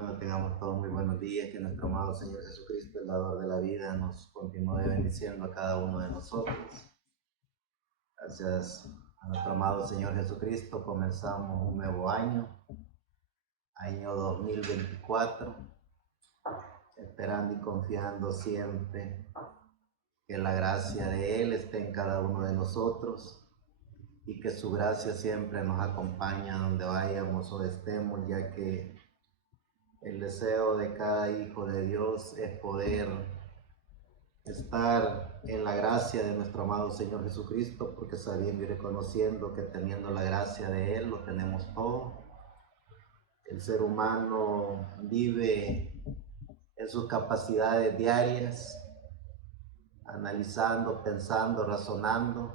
Bueno, tengamos todos muy buenos días, que nuestro amado Señor Jesucristo, el dador de la vida, nos continúe bendiciendo a cada uno de nosotros. Gracias a nuestro amado Señor Jesucristo, comenzamos un nuevo año 2024, esperando y confiando siempre que la gracia de Él esté en cada uno de nosotros y que su gracia siempre nos acompañe donde vayamos o estemos, ya que el deseo de cada hijo de Dios es poder estar en la gracia de nuestro amado Señor Jesucristo, porque sabiendo y reconociendo que teniendo la gracia de Él lo tenemos todo. El ser humano vive en sus capacidades diarias, analizando, pensando, razonando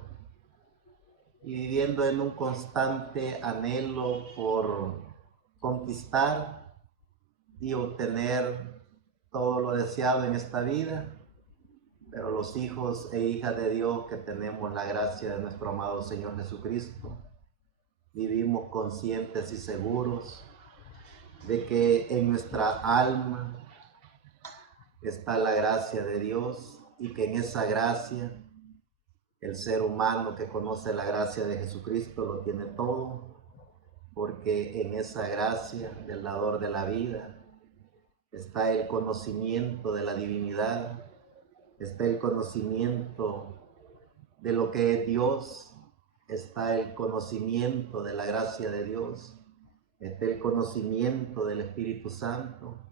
y viviendo en un constante anhelo por conquistar y obtener todo lo deseado en esta vida. Pero los hijos e hijas de Dios que tenemos la gracia de nuestro amado Señor Jesucristo, vivimos conscientes y seguros de que en nuestra alma está la gracia de Dios y que en esa gracia el ser humano que conoce la gracia de Jesucristo lo tiene todo, porque en esa gracia del dador de la vida está el conocimiento de la divinidad, está el conocimiento de lo que es Dios, está el conocimiento de la gracia de Dios, está el conocimiento del Espíritu Santo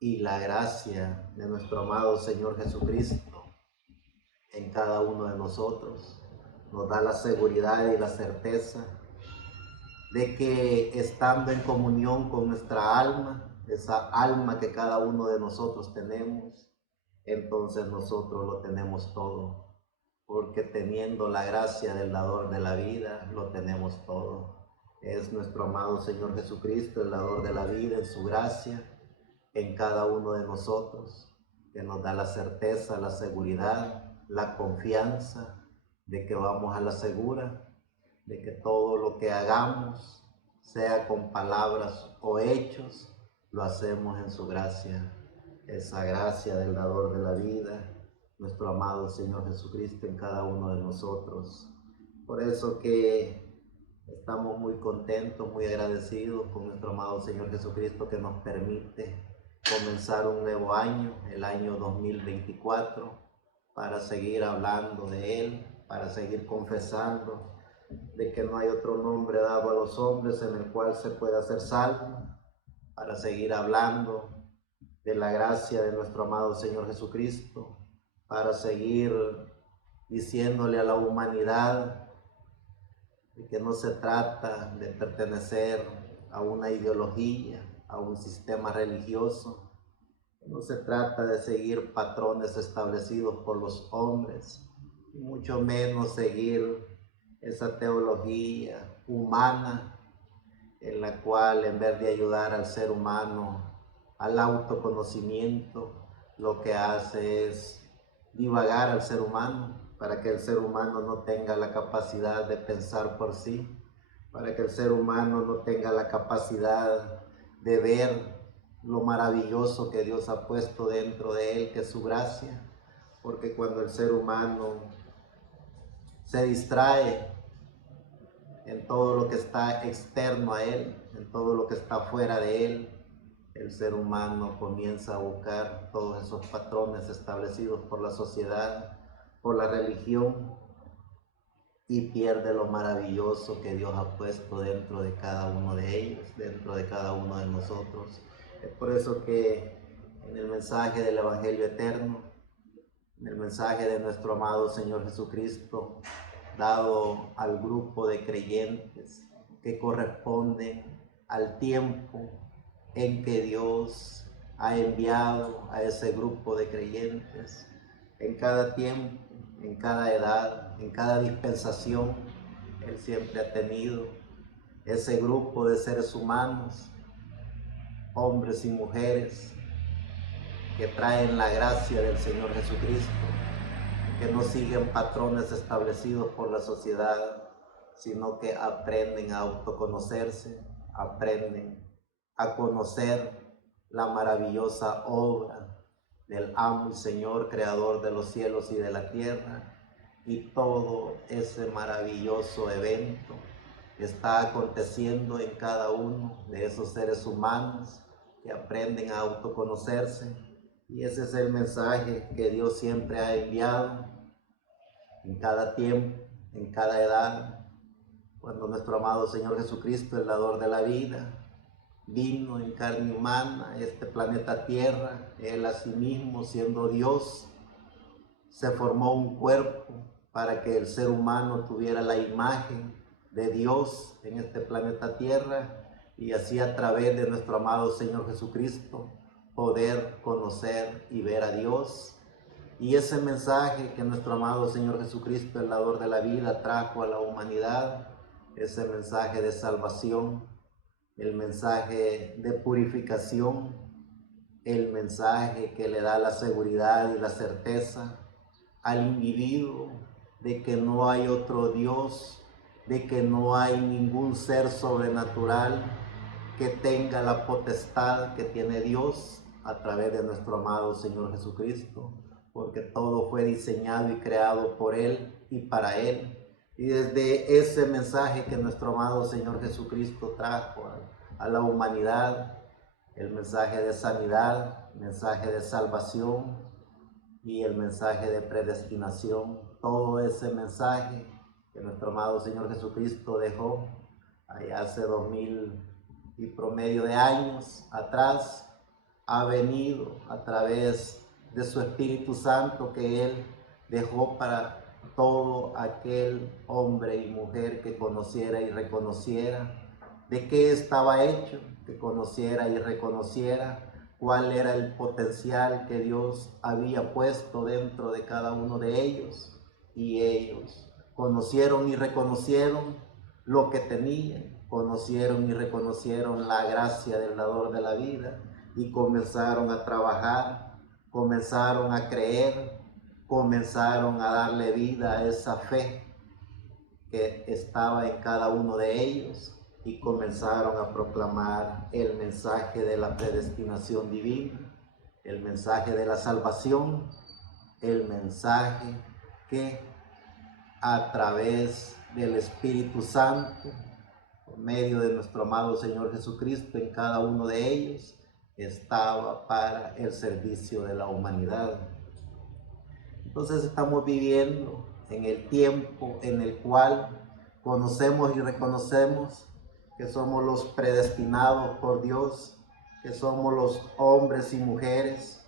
y la gracia de nuestro amado Señor Jesucristo en cada uno de nosotros nos da la seguridad y la certeza de que estando en comunión con nuestra alma, esa alma que cada uno de nosotros tenemos, entonces nosotros lo tenemos todo, porque teniendo la gracia del dador de la vida, lo tenemos todo. Es nuestro amado Señor Jesucristo, el dador de la vida, en su gracia, en cada uno de nosotros, que nos da la certeza, la seguridad, la confianza de que vamos a la segura, de que todo lo que hagamos, sea con palabras o hechos, lo hacemos en su gracia. Esa gracia del dador de la vida, nuestro amado Señor Jesucristo en cada uno de nosotros. Por eso que estamos muy contentos, muy agradecidos con nuestro amado Señor Jesucristo, que nos permite comenzar un nuevo año, el año 2024, para seguir hablando de Él, para seguir confesando de que no hay otro nombre dado a los hombres en el cual se pueda ser salvo, para seguir hablando de la gracia de nuestro amado Señor Jesucristo, para seguir diciéndole a la humanidad de que no se trata de pertenecer a una ideología, a un sistema religioso, no se trata de seguir patrones establecidos por los hombres, y mucho menos seguir esa teología humana en la cual, en vez de ayudar al ser humano al autoconocimiento, lo que hace es divagar al ser humano para que el ser humano no tenga la capacidad de pensar por sí, para que el ser humano no tenga la capacidad de ver lo maravilloso que Dios ha puesto dentro de él, que es su gracia. Porque cuando el ser humano se distrae en todo lo que está externo a él, en todo lo que está fuera de él, el ser humano comienza a buscar todos esos patrones establecidos por la sociedad, por la religión, y pierde lo maravilloso que Dios ha puesto dentro de cada uno de ellos, dentro de cada uno de nosotros. Es por eso que en el mensaje del Evangelio eterno, en el mensaje de nuestro amado Señor Jesucristo, dado al grupo de creyentes que corresponden al tiempo en que Dios ha enviado a ese grupo de creyentes, en cada tiempo, en cada edad, en cada dispensación, Él siempre ha tenido ese grupo de seres humanos, hombres y mujeres, que traen la gracia del Señor Jesucristo, que no siguen patrones establecidos por la sociedad, sino que aprenden a autoconocerse, aprenden a conocer la maravillosa obra del amo y Señor, creador de los cielos y de la tierra, y todo ese maravilloso evento está aconteciendo en cada uno de esos seres humanos que aprenden a autoconocerse. Y ese es el mensaje que Dios siempre ha enviado en cada tiempo, en cada edad. Cuando nuestro amado Señor Jesucristo, el dador de la vida, vino en carne humana a este planeta Tierra, Él asimismo, siendo Dios, se formó un cuerpo para que el ser humano tuviera la imagen de Dios en este planeta Tierra, y así a través de nuestro amado Señor Jesucristo poder conocer y ver a Dios. Y ese mensaje que nuestro amado Señor Jesucristo, el dador de la vida, trajo a la humanidad, ese mensaje de salvación, el mensaje de purificación, el mensaje que le da la seguridad y la certeza al individuo de que no hay otro Dios, de que no hay ningún ser sobrenatural que tenga la potestad que tiene Dios a través de nuestro amado Señor Jesucristo, porque todo fue diseñado y creado por Él y para Él. Y desde ese mensaje que nuestro amado Señor Jesucristo trajo a la humanidad, el mensaje de sanidad, el mensaje de salvación y el mensaje de predestinación, todo ese mensaje que nuestro amado Señor Jesucristo dejó allá hace 2000 y promedio de años atrás, ha venido a través de su Espíritu Santo que Él dejó para todo aquel hombre y mujer que conociera y reconociera de qué estaba hecho, que conociera y reconociera cuál era el potencial que Dios había puesto dentro de cada uno de ellos, y ellos conocieron y reconocieron lo que tenían, conocieron y reconocieron la gracia del dador de la vida y comenzaron a trabajar, comenzaron a creer, comenzaron a darle vida a esa fe que estaba en cada uno de ellos y comenzaron a proclamar el mensaje de la predestinación divina, el mensaje de la salvación, el mensaje que a través del Espíritu Santo, por medio de nuestro amado Señor Jesucristo, en cada uno de ellos estaba para el servicio de la humanidad. Entonces estamos viviendo en el tiempo en el cual conocemos y reconocemos que somos los predestinados por Dios, que somos los hombres y mujeres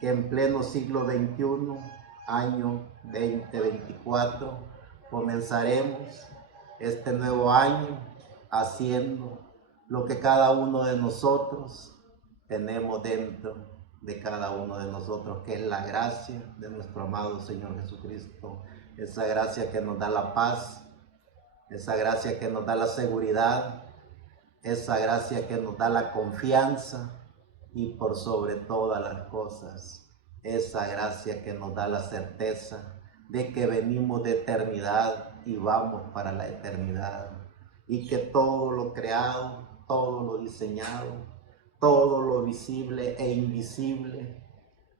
que en pleno siglo XXI, año 2024, comenzaremos este nuevo año haciendo lo que cada uno de nosotros tenemos dentro de cada uno de nosotros, que es la gracia de nuestro amado Señor Jesucristo, esa gracia que nos da la paz, esa gracia que nos da la seguridad, esa gracia que nos da la confianza, y por sobre todas las cosas, esa gracia que nos da la certeza de que venimos de eternidad y vamos para la eternidad, y que todo lo creado, todo lo diseñado, todo lo visible e invisible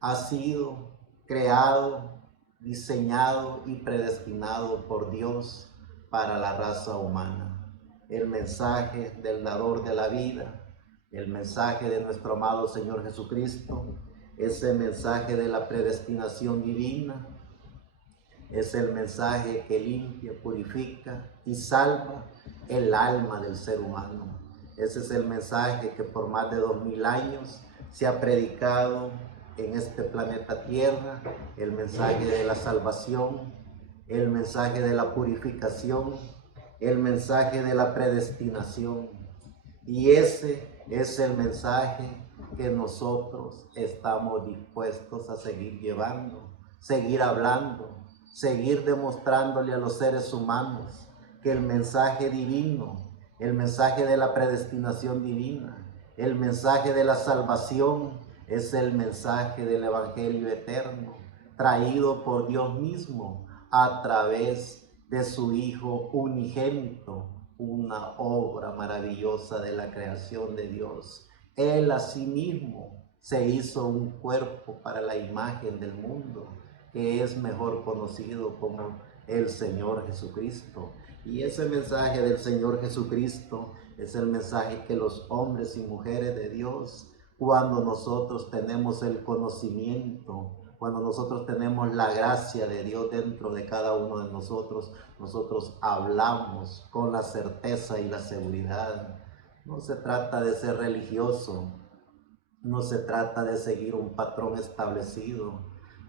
ha sido creado, diseñado y predestinado por Dios para la raza humana. El mensaje del dador de la vida, el mensaje de nuestro amado Señor Jesucristo, ese mensaje de la predestinación divina, es el mensaje que limpia, purifica y salva el alma del ser humano. Ese es el mensaje que por más de 2000 años se ha predicado en este planeta Tierra, el mensaje de la salvación, el mensaje de la purificación, el mensaje de la predestinación. Y ese es el mensaje que nosotros estamos dispuestos a seguir llevando, seguir hablando, seguir demostrándole a los seres humanos que el mensaje divino, el mensaje de la predestinación divina, el mensaje de la salvación es el mensaje del Evangelio eterno, traído por Dios mismo a través de su Hijo unigénito, una obra maravillosa de la creación de Dios. Él asimismo se hizo un cuerpo para la imagen del mundo, que es mejor conocido como el Señor Jesucristo. Y ese mensaje del Señor Jesucristo es el mensaje que los hombres y mujeres de Dios, cuando nosotros tenemos el conocimiento, cuando nosotros tenemos la gracia de Dios dentro de cada uno de nosotros, nosotros hablamos con la certeza y la seguridad. No se trata de ser religioso, no se trata de seguir un patrón establecido,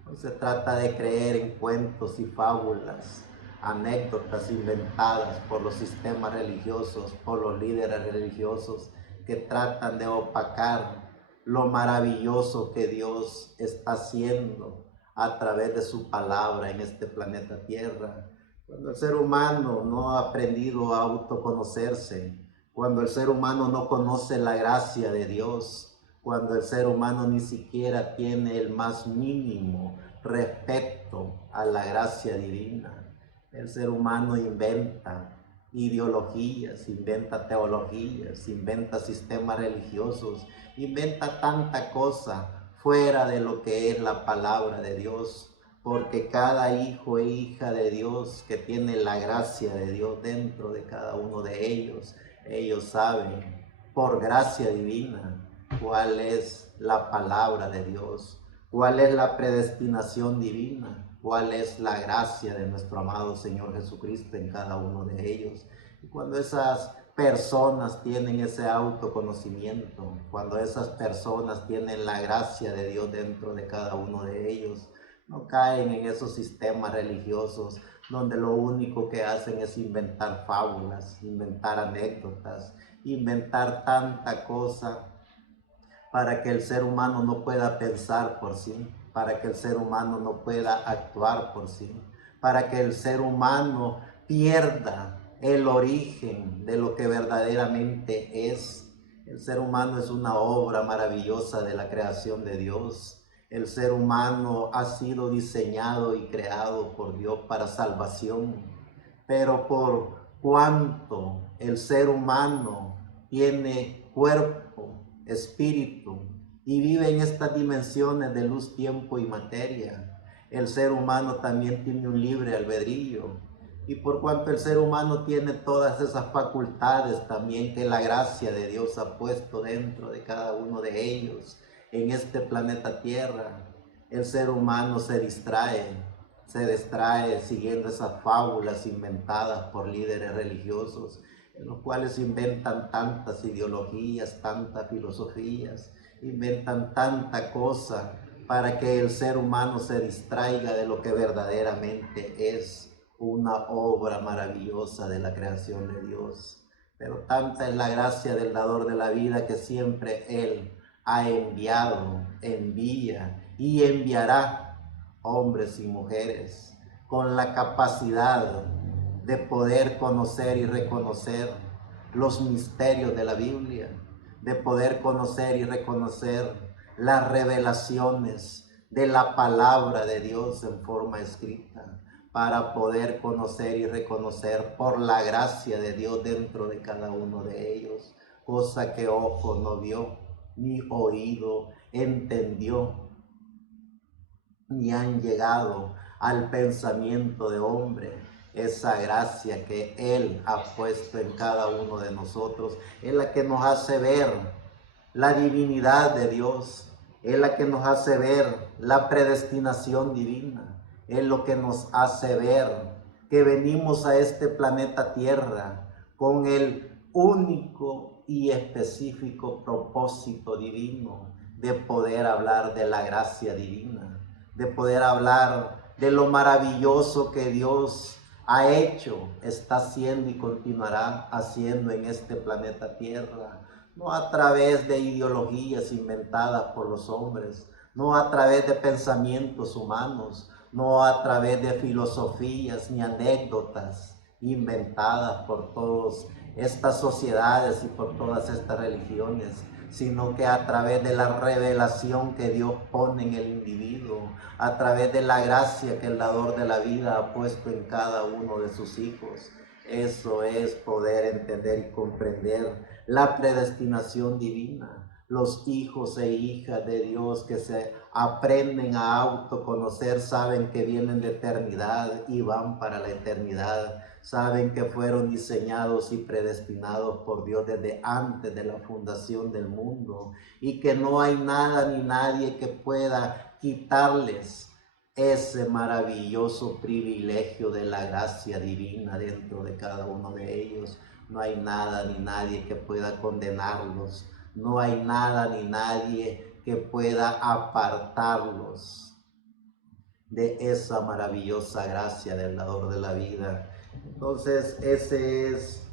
no se trata de creer en cuentos y fábulas, anécdotas inventadas por los sistemas religiosos, por los líderes religiosos que tratan de opacar lo maravilloso que Dios está haciendo a través de su palabra en este planeta Tierra. Cuando el ser humano no ha aprendido a autoconocerse, cuando el ser humano no conoce la gracia de Dios, cuando el ser humano ni siquiera tiene el más mínimo respeto a la gracia divina, el ser humano inventa ideologías, inventa teologías, inventa sistemas religiosos, inventa tanta cosa fuera de lo que es la palabra de Dios, porque cada hijo e hija de Dios que tiene la gracia de Dios dentro de cada uno de ellos, ellos saben por gracia divina cuál es la palabra de Dios, cuál es la predestinación divina, cuál es la gracia de nuestro amado Señor Jesucristo en cada uno de ellos. Y cuando esas personas tienen ese autoconocimiento, cuando esas personas tienen la gracia de Dios dentro de cada uno de ellos, no caen en esos sistemas religiosos donde lo único que hacen es inventar fábulas, inventar anécdotas, inventar tanta cosa para que el ser humano no pueda pensar por sí, para que el ser humano no pueda actuar por sí, para que el ser humano pierda el origen de lo que verdaderamente es. El ser humano es una obra maravillosa de la creación de Dios. El ser humano ha sido diseñado y creado por Dios para salvación, pero por cuanto el ser humano tiene cuerpo, espíritu y vive en estas dimensiones de luz, tiempo y materia, el ser humano también tiene un libre albedrío. Y por cuanto el ser humano tiene todas esas facultades también que la gracia de Dios ha puesto dentro de cada uno de ellos en este planeta Tierra, el ser humano se distrae siguiendo esas fábulas inventadas por líderes religiosos, en los cuales inventan tantas ideologías, tantas filosofías, inventan tanta cosa para que el ser humano se distraiga de lo que verdaderamente es una obra maravillosa de la creación de Dios. Pero tanta es la gracia del dador de la vida que siempre Él ha enviado, envía y enviará hombres y mujeres con la capacidad de poder conocer y reconocer los misterios de la Biblia, de poder conocer y reconocer las revelaciones de la palabra de Dios en forma escrita, para poder conocer y reconocer por la gracia de Dios dentro de cada uno de ellos, cosa que ojo no vio, ni oído entendió, ni han llegado al pensamiento de hombre esa gracia que Él ha puesto en cada uno de nosotros, es la que nos hace ver la divinidad de Dios, es la que nos hace ver la predestinación divina, es lo que nos hace ver que venimos a este planeta Tierra con el único y específico propósito divino de poder hablar de la gracia divina, de poder hablar de lo maravilloso que Dios ha hecho, está haciendo y continuará haciendo en este planeta Tierra, no a través de ideologías inventadas por los hombres, no a través de pensamientos humanos, no a través de filosofías ni anécdotas inventadas por todas estas sociedades y por todas estas religiones, sino que a través de la revelación que Dios pone en el individuo, a través de la gracia que el dador de la vida ha puesto en cada uno de sus hijos. Eso es poder entender y comprender la predestinación divina. Los hijos e hijas de Dios que se aprenden a autoconocer saben que vienen de eternidad y van para la eternidad. Saben que fueron diseñados y predestinados por Dios desde antes de la fundación del mundo y que no hay nada ni nadie que pueda quitarles ese maravilloso privilegio de la gracia divina dentro de cada uno de ellos. No hay nada ni nadie que pueda condenarlos. No hay nada ni nadie que pueda apartarlos de esa maravillosa gracia del dador de la vida. Entonces, ese es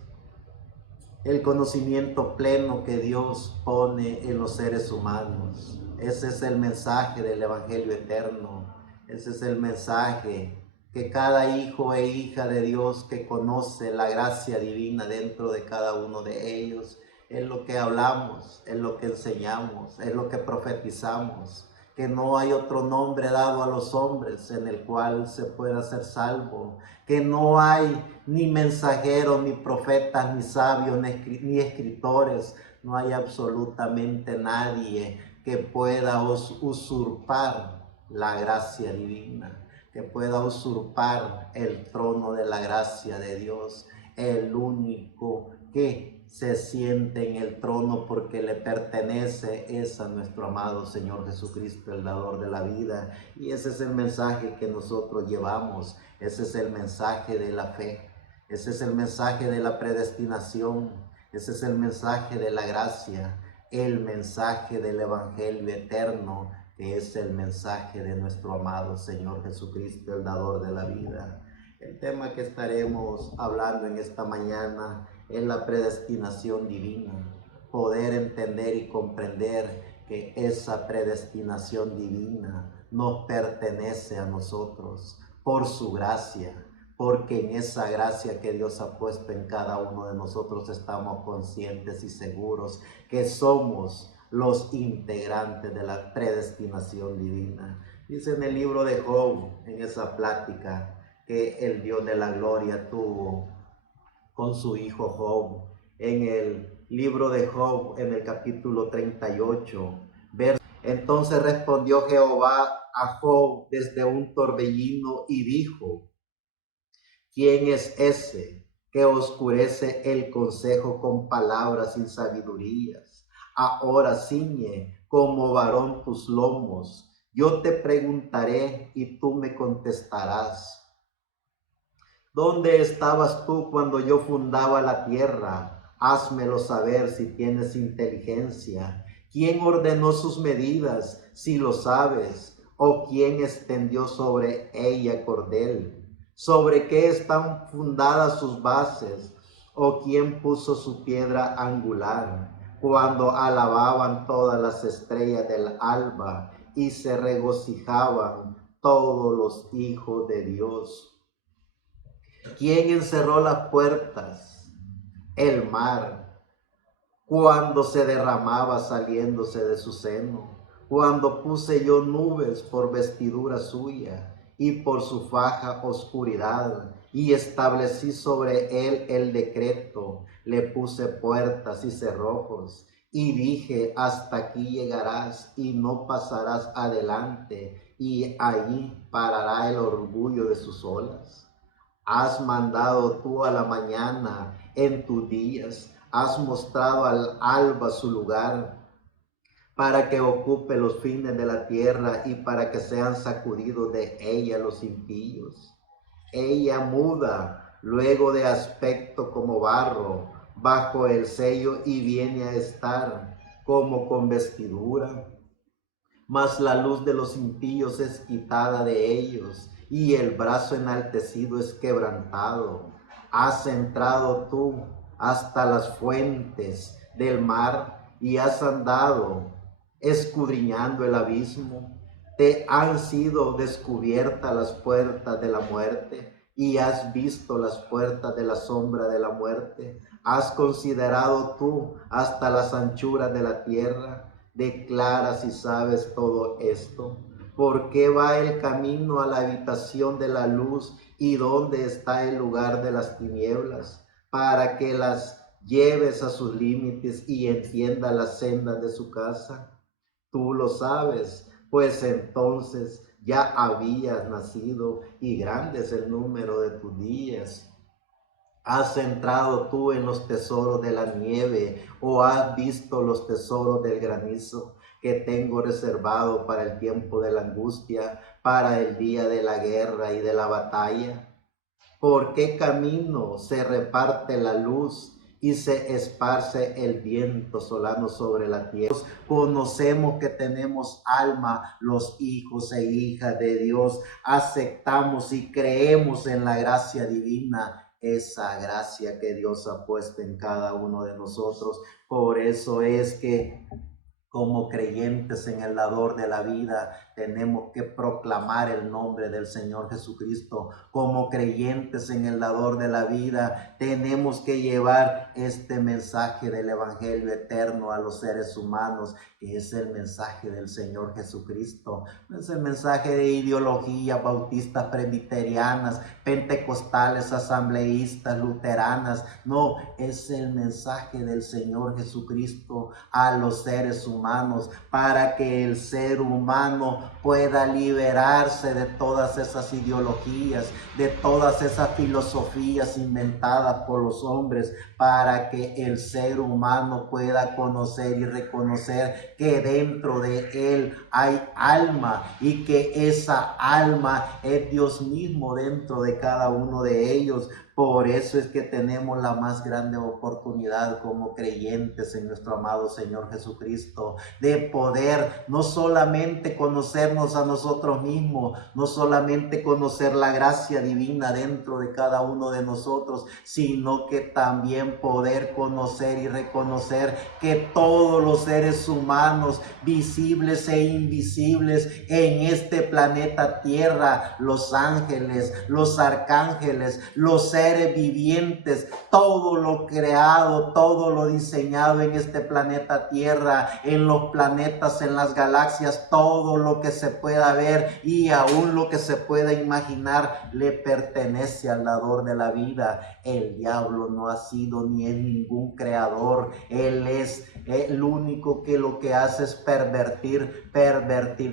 el conocimiento pleno que Dios pone en los seres humanos. Ese es el mensaje del Evangelio eterno. Ese es el mensaje que cada hijo e hija de Dios que conoce la gracia divina dentro de cada uno de ellos, es lo que hablamos, es lo que enseñamos, es lo que profetizamos, que no hay otro nombre dado a los hombres en el cual se pueda ser salvo, que no hay ni mensajeros, ni profetas, ni sabios, ni escritores, no hay absolutamente nadie que pueda usurpar la gracia divina, que pueda usurpar el trono de la gracia de Dios. El único que se siente en el trono porque le pertenece es a nuestro amado Señor Jesucristo, el dador de la vida. Y ese es el mensaje que nosotros llevamos, ese es el mensaje de la fe, ese es el mensaje de la predestinación, ese es el mensaje de la gracia, el mensaje del Evangelio eterno, que es el mensaje de nuestro amado Señor Jesucristo, el dador de la vida. El tema que estaremos hablando en esta mañana es la predestinación divina. Poder entender y comprender que esa predestinación divina nos pertenece a nosotros por su gracia, porque en esa gracia que Dios ha puesto en cada uno de nosotros estamos conscientes y seguros que somos los integrantes de la predestinación divina. Dice en el libro de Job, en esa plática que el Dios de la gloria tuvo con su hijo Job, en el libro de Job, en el capítulo 38, entonces respondió Jehová a Job desde un torbellino y dijo: ¿quién es ese que oscurece el consejo con palabras sin sabidurías? Ahora ciñe como varón tus lomos. Yo te preguntaré y tú me contestarás. ¿Dónde estabas tú cuando yo fundaba la tierra? Házmelo saber si tienes inteligencia. ¿Quién ordenó sus medidas, si lo sabes? ¿O quién extendió sobre ella cordel? ¿Sobre qué están fundadas sus bases? ¿O quién puso su piedra angular? Cuando alababan todas las estrellas del alba y se regocijaban todos los hijos de Dios. ¿Quién encerró las puertas? El mar, cuando se derramaba saliéndose de su seno, cuando puse yo nubes por vestidura suya y por su faja oscuridad, y establecí sobre él el decreto, le puse puertas y cerrojos, y dije: hasta aquí llegarás y no pasarás adelante, y allí parará el orgullo de sus olas. Has mandado tú a la mañana en tus días, has mostrado al alba su lugar, para que ocupe los fines de la tierra y para que sean sacudidos de ella los impíos. Ella muda luego de aspecto como barro bajo el sello y viene a estar como con vestidura. Mas la luz de los impíos es quitada de ellos, y el brazo enaltecido es quebrantado. Has entrado tú hasta las fuentes del mar, y has andado escudriñando el abismo. Te han sido descubiertas las puertas de la muerte, y has visto las puertas de la sombra de la muerte. Has considerado tú hasta las anchuras de la tierra. Declara si sabes todo esto. ¿Por qué va el camino a la habitación de la luz ¿Y dónde está el lugar de las tinieblas? Para que las lleves a sus límites y entienda las sendas de su casa. Tú lo sabes, pues entonces ya habías nacido y grande es el número de tus días. ¿Has entrado tú en los tesoros de la nieve o has visto los tesoros del granizo que tengo reservado para el tiempo de la angustia, para el día de la guerra y de la batalla? ¿Por qué camino se reparte la luz y se esparce el viento solano sobre la tierra? Conocemos que tenemos alma los hijos e hijas de Dios. Aceptamos y creemos en la gracia divina, esa gracia que Dios ha puesto en cada uno de nosotros. Por eso es que como creyentes en el dador de la vida, tenemos que proclamar el nombre del Señor Jesucristo. Como creyentes en el dador de la vida, tenemos que llevar este mensaje del Evangelio eterno a los seres humanos, que es el mensaje del Señor Jesucristo. No es el mensaje de ideologías bautistas, presbiterianas, pentecostales, asambleístas, luteranas. No, es el mensaje del Señor Jesucristo a los seres humanos, para que el ser humano pueda liberarse de todas esas ideologías, de todas esas filosofías inventadas por los hombres, para que el ser humano pueda conocer y reconocer que dentro de él hay alma y que esa alma es Dios mismo dentro de cada uno de ellos. Por eso es que tenemos la más grande oportunidad como creyentes en nuestro amado Señor Jesucristo, de poder no solamente conocernos a nosotros mismos, no solamente conocer la gracia divina dentro de cada uno de nosotros, sino que también poder conocer y reconocer que todos los seres humanos, visibles e invisibles en este planeta Tierra, los ángeles, los arcángeles, los seres vivientes, todo lo creado, todo lo diseñado en este planeta Tierra, en los planetas, en las galaxias, todo lo que se pueda ver y aún lo que se pueda imaginar le pertenece al dador de la vida. El diablo no ha sido ni es ningún creador. Él es el único que lo que hace es pervertir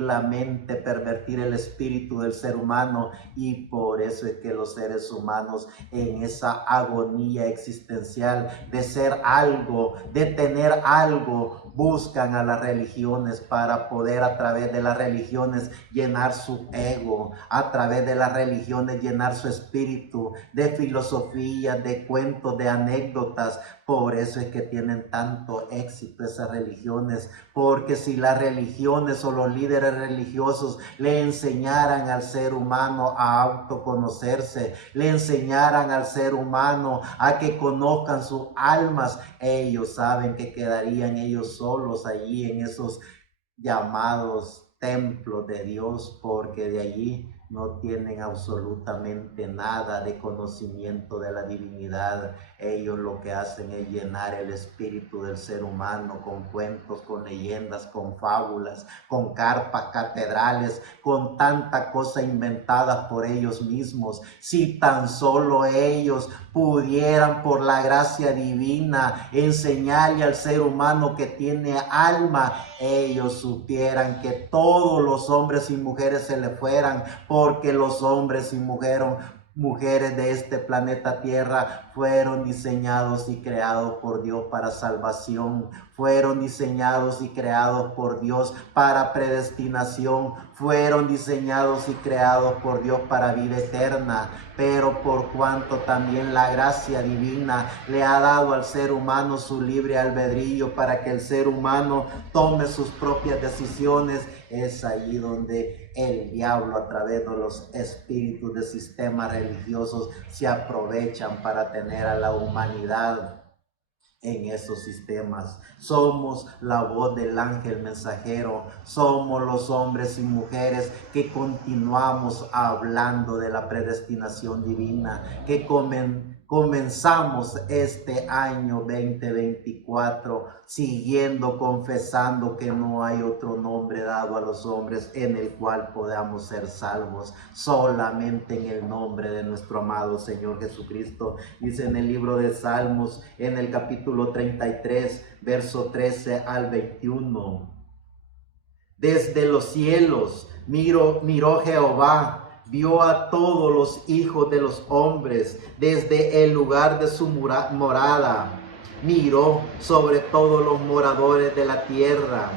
la mente, pervertir el espíritu del ser humano, y por eso es que los seres humanos en esa agonía existencial de ser algo, de tener algo, buscan a las religiones para poder a través de las religiones llenar su ego, a través de las religiones llenar su espíritu de filosofías, de cuentos, de anécdotas. Por eso es que tienen tanto éxito esas religiones, porque si las religiones o los líderes religiosos le enseñaran al ser humano a autoconocerse, le enseñaran al ser humano a que conozcan sus almas, ellos saben que quedarían ellos solos allí en esos llamados templos de Dios, porque de allí no tienen absolutamente nada de conocimiento de la divinidad. Ellos lo que hacen es llenar el espíritu del ser humano con cuentos, con leyendas, con fábulas, con carpas, catedrales, con tanta cosa inventada por ellos mismos. Si tan solo ellos pudieran por la gracia divina enseñarle al ser humano que tiene alma, ellos supieran que todos los hombres y mujeres se le fueran, porque los hombres y mujeres de este planeta Tierra fueron diseñados y creados por Dios para salvación, fueron diseñados y creados por Dios para predestinación, fueron diseñados y creados por Dios para vida eterna. Pero por cuanto también la gracia divina le ha dado al ser humano su libre albedrío para que el ser humano tome sus propias decisiones, es allí donde el diablo, a través de los espíritus de sistemas religiosos, se aprovechan para tener a la humanidad en esos sistemas. Somos la voz del ángel mensajero, somos los hombres y mujeres que continuamos hablando de la predestinación divina, que comenzamos este año 2024 siguiendo, confesando que no hay otro nombre dado a los hombres en el cual podamos ser salvos, solamente en el nombre de nuestro amado Señor Jesucristo. Dice en el libro de Salmos, en el capítulo 33, verso 13 al 21. Desde los cielos miró Jehová, vio a todos los hijos de los hombres desde el lugar de su morada. Miró sobre todos los moradores de la tierra.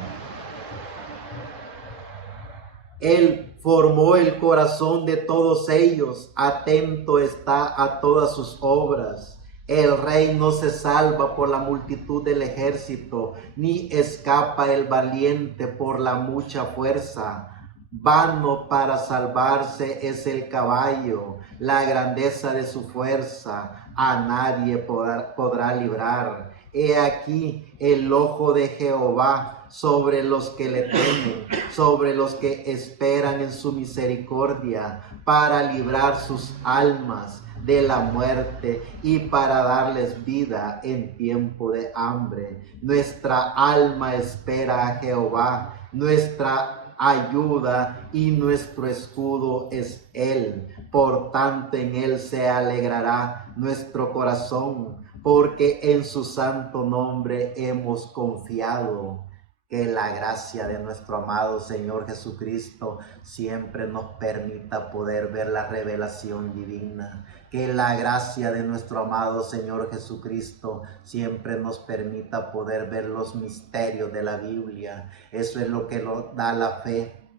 Él formó el corazón de todos ellos, atento está a todas sus obras. El rey no se salva por la multitud del ejército, ni escapa el valiente por la mucha fuerza. Vano para salvarse es el caballo, la grandeza de su fuerza a nadie podrá librar. He aquí el ojo de Jehová sobre los que le temen, sobre los que esperan en su misericordia, para librar sus almas de la muerte y para darles vida en tiempo de hambre. Nuestra alma espera a Jehová, nuestra ayuda y nuestro escudo es Él. Por tanto, en Él se alegrará nuestro corazón, porque en su santo nombre hemos confiado. Que la gracia de nuestro amado Señor Jesucristo siempre nos permita poder ver la revelación divina. Que la gracia de nuestro amado Señor Jesucristo siempre nos permita poder ver los misterios de la Biblia. Eso es lo que nos da la fe.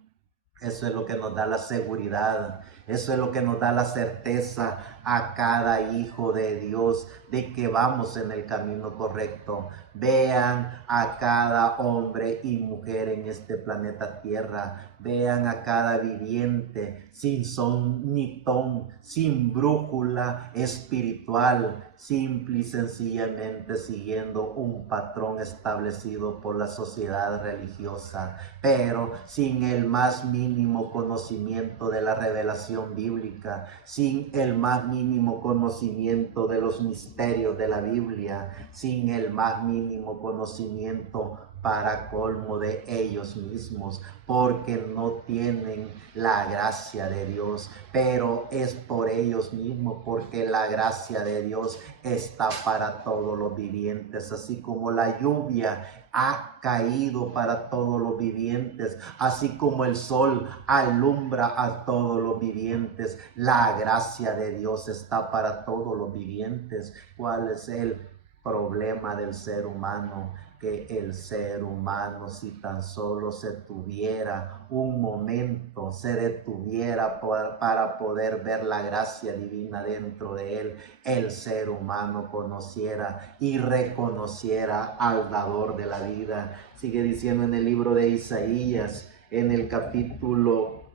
Eso es lo que nos da la seguridad. Eso es lo que nos da la certeza a cada hijo de Dios de que vamos en el camino correcto. Vean a cada hombre y mujer en este planeta Tierra. Vean a cada viviente sin son ni ton, sin brújula espiritual, simple y sencillamente siguiendo un patrón establecido por la sociedad religiosa, pero sin el más mínimo conocimiento de la revelación bíblica, sin el más mínimo conocimiento de los misterios de la Biblia, sin el más mínimo conocimiento para colmo de ellos mismos, porque no tienen la gracia de Dios, pero es por ellos mismos, porque la gracia de Dios está para todos los vivientes, así como la lluvia ha caído para todos los vivientes, así como el sol alumbra a todos los vivientes, la gracia de Dios está para todos los vivientes. ¿Cuál es el problema del ser humano? Que el ser humano, si tan solo se tuviera un momento, se detuviera para poder ver la gracia divina dentro de él, el ser humano conociera y reconociera al dador de la vida. Sigue diciendo en el libro de Isaías, en el capítulo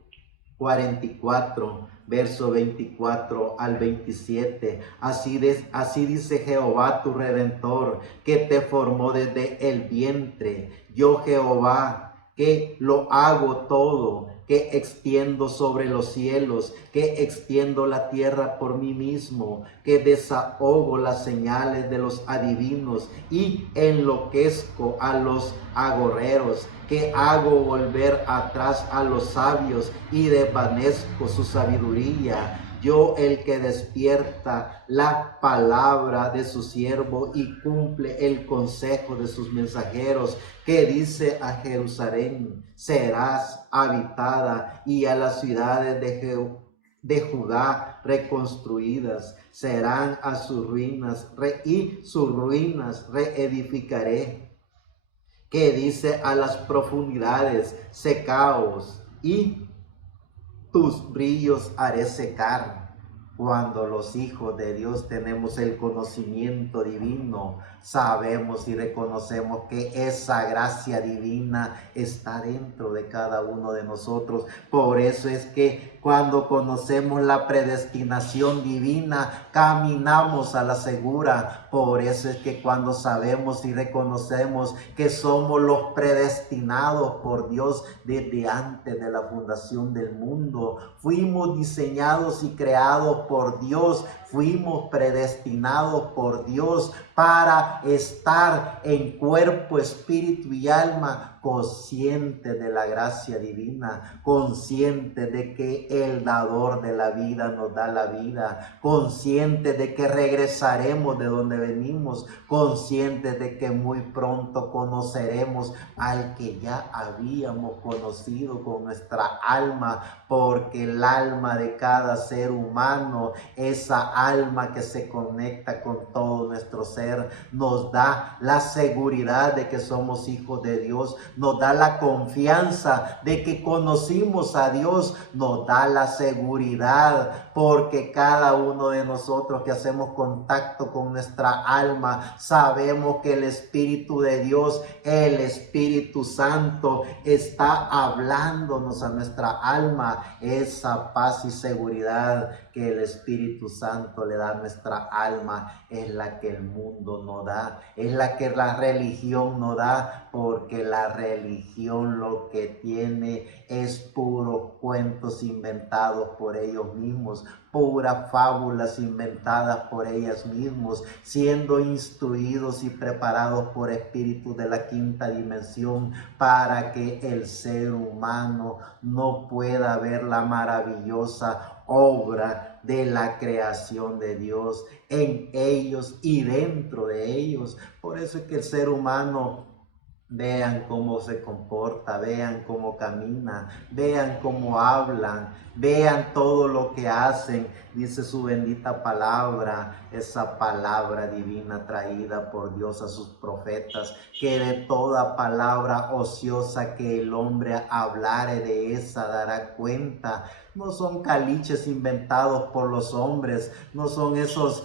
44, verso 24 al 27. Así dice Jehová tu Redentor, que te formó desde el vientre. Yo Jehová, que lo hago todo, que extiendo sobre los cielos, que extiendo la tierra por mí mismo, que desahogo las señales de los adivinos y enloquezco a los agorreros, que hago volver atrás a los sabios y desvanezco su sabiduría. Yo, el que despierta la palabra de su siervo y cumple el consejo de sus mensajeros, que dice a Jerusalén, serás habitada, y a las ciudades de Judá reconstruidas, serán a sus ruinas, y sus ruinas reedificaré. Que dice a las profundidades, secaos, y tus brillos haré secar. Cuando los hijos de Dios tenemos el conocimiento divino, sabemos y reconocemos que esa gracia divina está dentro de cada uno de nosotros. Por eso es que cuando conocemos la predestinación divina, caminamos a la segura. Por eso es que cuando sabemos y reconocemos que somos los predestinados por Dios desde antes de la fundación del mundo, fuimos diseñados y creados por Dios, fuimos predestinados por Dios para estar en cuerpo, espíritu y alma consciente de la gracia divina, consciente de que el dador de la vida nos da la vida, consciente de que regresaremos de donde venimos, consciente de que muy pronto conoceremos al que ya habíamos conocido con nuestra alma, porque el alma de cada ser humano, esa alma que se conecta con todo nuestro ser, nos da la seguridad de que somos hijos de Dios, nos da la confianza de que conocimos a Dios, nos da la seguridad, porque cada uno de nosotros que hacemos contacto con nuestra alma, sabemos que el Espíritu de Dios, el Espíritu Santo, está hablándonos a nuestra alma, esa paz y seguridad que el Espíritu Santo le da a nuestra alma es la que el mundo no da, es la que la religión no da, porque la religión lo que tiene es puros cuentos inventados por ellos mismos, puras fábulas inventadas por ellas mismos, siendo instruidos y preparados por espíritus de la quinta dimensión para que el ser humano no pueda ver la maravillosa obra de la creación de Dios en ellos y dentro de ellos. Por eso es que el ser humano, vean cómo se comporta, vean cómo camina, vean cómo hablan, vean todo lo que hacen, dice su bendita palabra, esa palabra divina traída por Dios a sus profetas, que de toda palabra ociosa que el hombre hablare, de esa dará cuenta. No son caliches inventados por los hombres, no son esos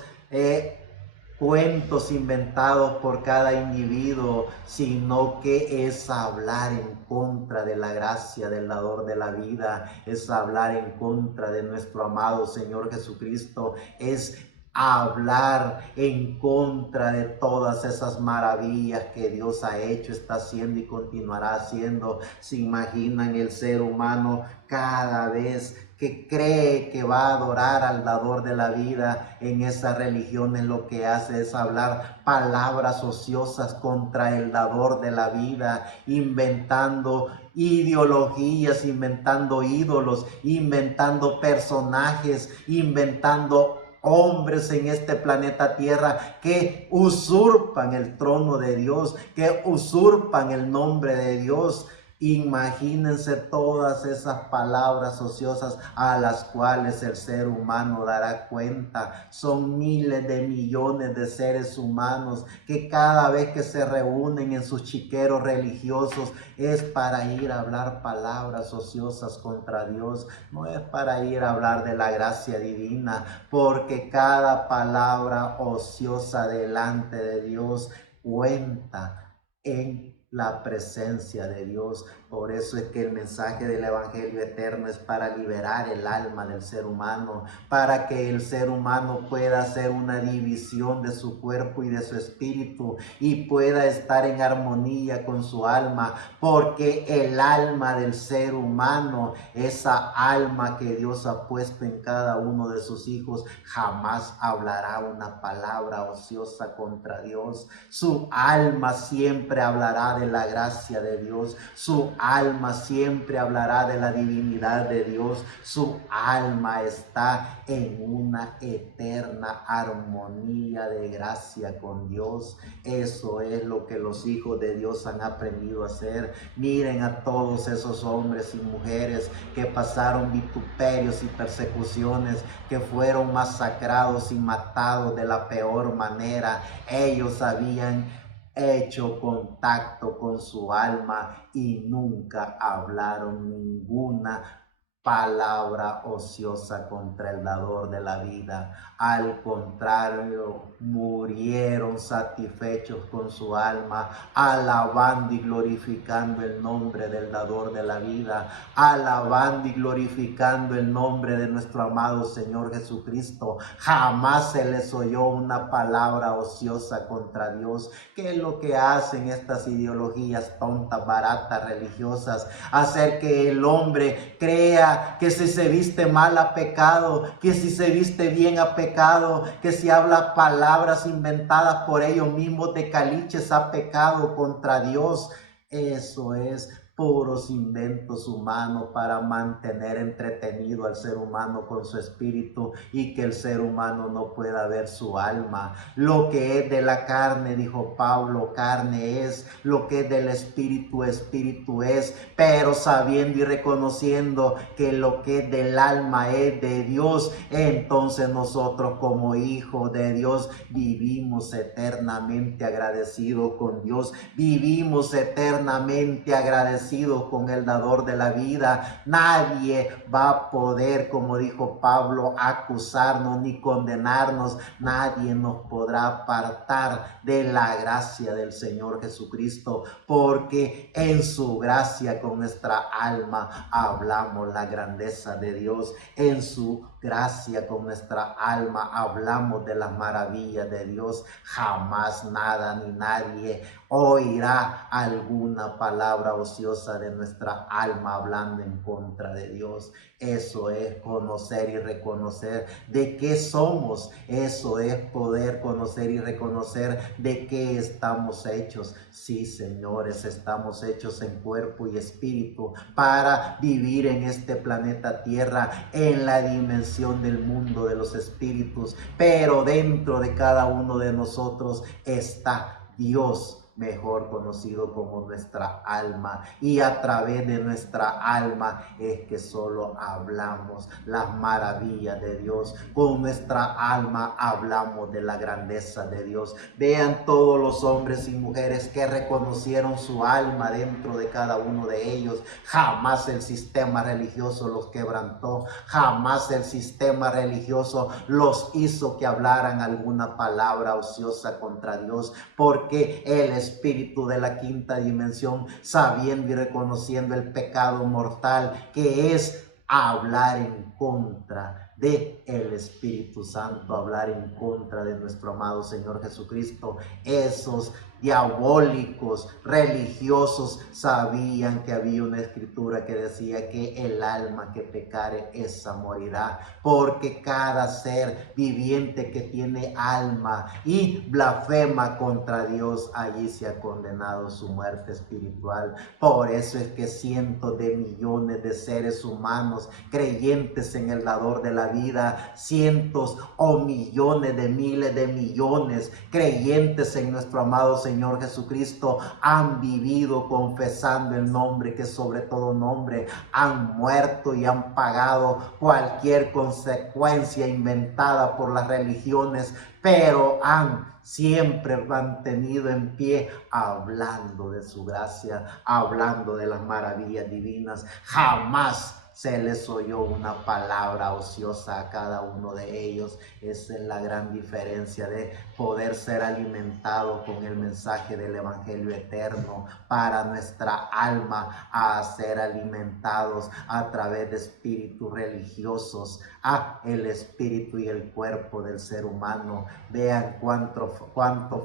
cuentos inventados por cada individuo, sino que es hablar en contra de la gracia del dador de la vida, es hablar en contra de nuestro amado Señor Jesucristo, es hablar en contra de todas esas maravillas que Dios ha hecho, está haciendo y continuará haciendo. Se imaginan el ser humano cada vez que cree que va a adorar al dador de la vida en esas religiones, lo que hace es hablar palabras ociosas contra el dador de la vida, inventando ideologías, inventando ídolos, inventando personajes, inventando hombres en este planeta Tierra que usurpan el trono de Dios, que usurpan el nombre de Dios. Imagínense todas esas palabras ociosas a las cuales el ser humano dará cuenta. Son miles de millones de seres humanos que cada vez que se reúnen en sus chiqueros religiosos es para ir a hablar palabras ociosas contra Dios, no es para ir a hablar de la gracia divina, porque cada palabra ociosa delante de Dios cuenta en la presencia de Dios. Por eso es que el mensaje del Evangelio eterno es para liberar el alma del ser humano, para que el ser humano pueda hacer una división de su cuerpo y de su espíritu y pueda estar en armonía con su alma, porque el alma del ser humano, esa alma que Dios ha puesto en cada uno de sus hijos, jamás hablará una palabra ociosa contra Dios. Su alma siempre hablará de la gracia de Dios, su alma siempre hablará de la divinidad de Dios, su alma está en una eterna armonía de gracia con Dios. Eso es lo que los hijos de Dios han aprendido a hacer. Miren a todos esos hombres y mujeres que pasaron vituperios y persecuciones, que fueron masacrados y matados de la peor manera. Ellos habían hecho contacto con su alma y nunca hablaron ninguna palabra ociosa contra el dador de la vida. Al contrario, murieron satisfechos con su alma, alabando y glorificando el nombre del dador de la vida, alabando y glorificando el nombre de nuestro amado Señor Jesucristo. Jamás se les oyó una palabra ociosa contra Dios. ¿Qué es lo que hacen estas ideologías tontas, baratas, religiosas? Hacer que el hombre crea fea, que si se viste mal ha pecado, que si se viste bien ha pecado, que si habla palabras inventadas por ellos mismos de caliches ha pecado contra Dios. Eso es puros inventos humanos para mantener entretenido al ser humano con su espíritu y que el ser humano no pueda ver su alma. Lo que es de la carne, dijo Pablo, carne es; lo que es del espíritu, espíritu es. Pero sabiendo y reconociendo que lo que es del alma es de Dios, entonces nosotros como hijos de Dios vivimos eternamente agradecidos con Dios, vivimos eternamente agradecidos con el dador de la vida. Nadie va a poder, como dijo Pablo, acusarnos ni condenarnos. Nadie nos podrá apartar de la gracia del Señor Jesucristo, porque en su gracia con nuestra alma hablamos la grandeza de Dios. En su gracia con nuestra alma hablamos de las maravillas de Dios. Jamás nada ni nadie oirá alguna palabra ociosa de nuestra alma hablando en contra de Dios. Eso es conocer y reconocer de qué somos. Eso es poder conocer y reconocer de qué estamos hechos. Sí, señores, estamos hechos en cuerpo y espíritu para vivir en este planeta Tierra, en la dimensión del mundo de los espíritus. Pero dentro de cada uno de nosotros está Dios, mejor conocido como nuestra alma, y a través de nuestra alma es que solo hablamos las maravillas de Dios. Con nuestra alma hablamos de la grandeza de Dios. Vean todos los hombres y mujeres que reconocieron su alma dentro de cada uno de ellos. Jamás el sistema religioso los quebrantó, jamás el sistema religioso los hizo que hablaran alguna palabra ociosa contra Dios, porque el espíritu de la quinta dimensión, sabiendo y reconociendo el pecado mortal que es hablar en contra de el Espíritu Santo, hablar en contra de nuestro amado Señor Jesucristo, esos diabólicos religiosos sabían que había una escritura que decía que el alma que pecare esa morirá, porque cada ser viviente que tiene alma y blasfema contra Dios, allí se ha condenado su muerte espiritual. Por eso es que cientos de millones de seres humanos creyentes en el dador de la vida, cientos o millones de miles de millones creyentes en nuestro amado Señor Jesucristo han vivido confesando el nombre que sobre todo nombre, han muerto y han pagado cualquier consecuencia inventada por las religiones, pero han siempre mantenido en pie hablando de su gracia, hablando de las maravillas divinas. Jamás se les oyó una palabra ociosa a cada uno de ellos. Esa es la gran diferencia de poder ser alimentado con el mensaje del evangelio eterno para nuestra alma, a ser alimentados a través de espíritus religiosos, a el espíritu y el cuerpo del ser humano. Vean cuántos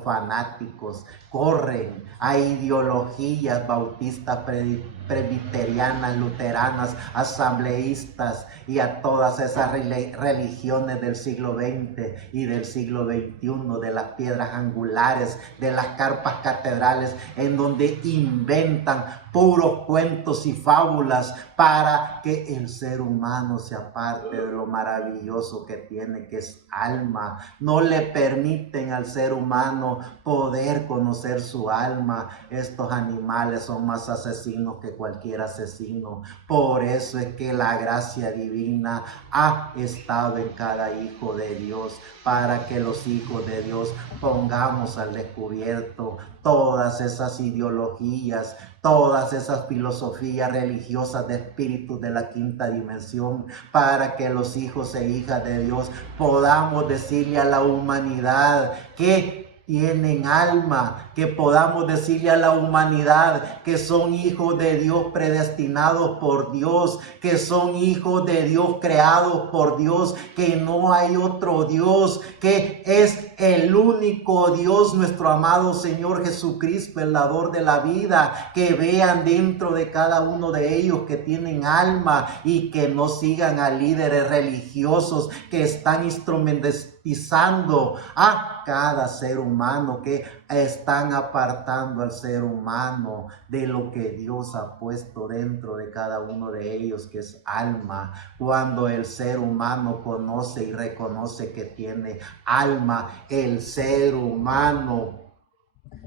fanáticos corren a ideologías bautistas, presbiterianas, luteranas, asambleístas y a todas esas religiones del siglo XX y del siglo XXI, de las piedras angulares, de las carpas catedrales, en donde inventan puros cuentos y fábulas para que el ser humano se aparte de lo maravilloso que tiene, que es alma. No le permiten al ser humano poder conocer su alma. Estos animales son más asesinos que cualquier asesino. Por eso es que la gracia divina ha estado en cada hijo de Dios, para que los hijos de Dios pongamos al descubierto todas esas ideologías, todas esas filosofías religiosas de espíritus de la quinta dimensión, para que los hijos e hijas de Dios podamos decirle a la humanidad que tienen alma, que podamos decirle a la humanidad que son hijos de Dios predestinados por Dios, que son hijos de Dios creados por Dios, que no hay otro Dios, que es el único Dios, nuestro amado Señor Jesucristo, el dador de la vida. Que vean dentro de cada uno de ellos que tienen alma y que no sigan a líderes religiosos que están instrumentalizando a cada ser humano, que están apartando al ser humano de lo que Dios ha puesto dentro de cada uno de ellos, que es alma. Cuando el ser humano conoce y reconoce que tiene alma, el ser humano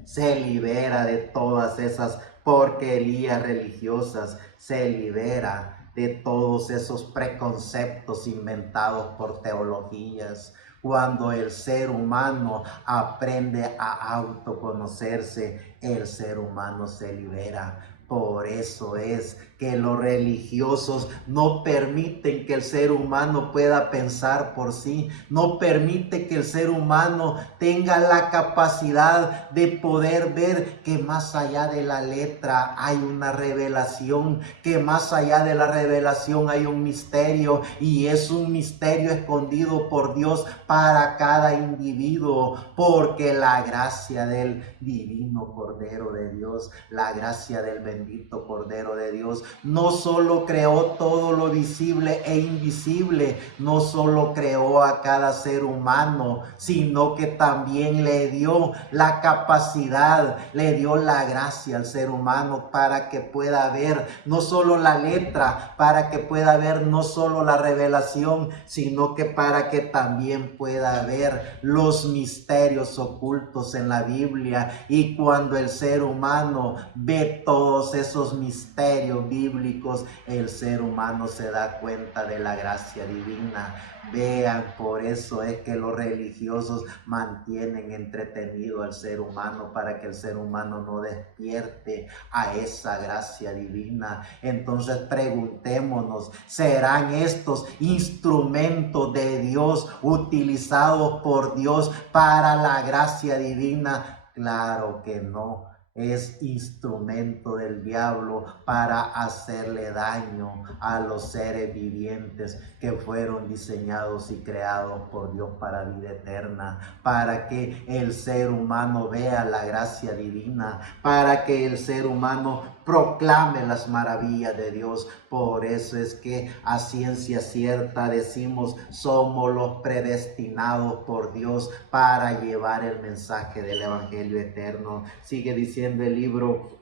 se libera de todas esas porquerías religiosas, se libera de todos esos preconceptos inventados por teologías. Cuando el ser humano aprende a autoconocerse, el ser humano se libera. Por eso es que los religiosos no permiten que el ser humano pueda pensar por sí, no permite que el ser humano tenga la capacidad de poder ver que más allá de la letra hay una revelación, que más allá de la revelación hay un misterio, y es un misterio escondido por Dios para cada individuo, porque la gracia del divino Cordero de Dios, la gracia del bendito Cordero de Dios, no solo creó todo lo visible e invisible, no solo creó a cada ser humano, sino que también le dio la capacidad, le dio la gracia al ser humano para que pueda ver no solo la letra, para que pueda ver no solo la revelación, sino que para que también pueda ver los misterios ocultos en la Biblia. Y cuando el ser humano ve todos esos misterios bíblicos, el ser humano se da cuenta de la gracia divina. Vean, por eso es que los religiosos mantienen entretenido al ser humano, para que el ser humano no despierte a esa gracia divina. Entonces preguntémonos, ¿serán estos instrumentos de Dios, utilizados por Dios para la gracia divina? Claro que no. Es instrumento del diablo para hacerle daño a los seres vivientes que fueron diseñados y creados por Dios para vida eterna, para que el ser humano vea la gracia divina, para que el ser humano proclame las maravillas de Dios. Por eso es que a ciencia cierta decimos, somos los predestinados por Dios para llevar el mensaje del evangelio eterno. Sigue diciendo el libro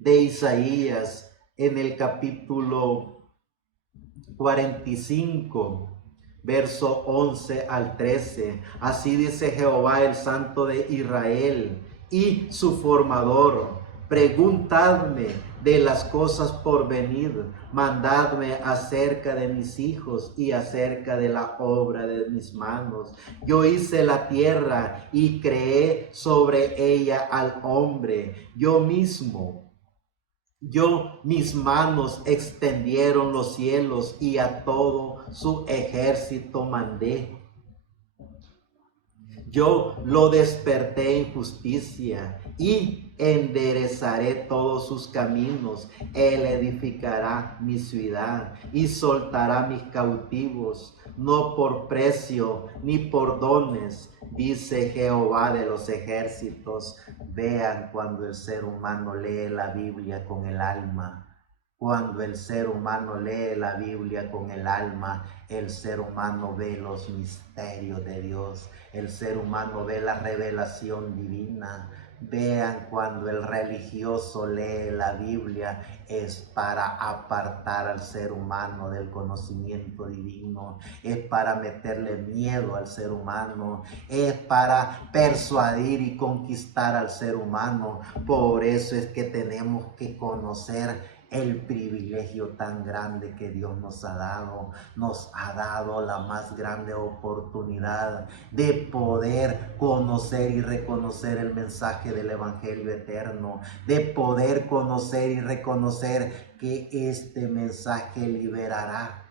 de Isaías en el capítulo 45, verso 11 al 13. Así dice Jehová, el Santo de Israel y su formador: preguntadme de las cosas por venir, mandadme acerca de mis hijos y acerca de la obra de mis manos. Yo hice la tierra y creé sobre ella al hombre, mis manos extendieron los cielos y a todo su ejército mandé. Yo lo desperté en justicia y enderezaré todos sus caminos. Él edificará mi ciudad y soltará mis cautivos, no por precio ni por dones, dice Jehová de los ejércitos. Vean, cuando el ser humano lee la Biblia con el alma, cuando el ser humano lee la Biblia con el alma, el ser humano ve los misterios de Dios, el ser humano ve la revelación divina. Vean, cuando el religioso lee la Biblia, es para apartar al ser humano del conocimiento divino, es para meterle miedo al ser humano, es para persuadir y conquistar al ser humano. Por eso es que tenemos que conocer el privilegio tan grande que Dios nos ha dado la más grande oportunidad de poder conocer y reconocer el mensaje del evangelio eterno, de poder conocer y reconocer que este mensaje liberará,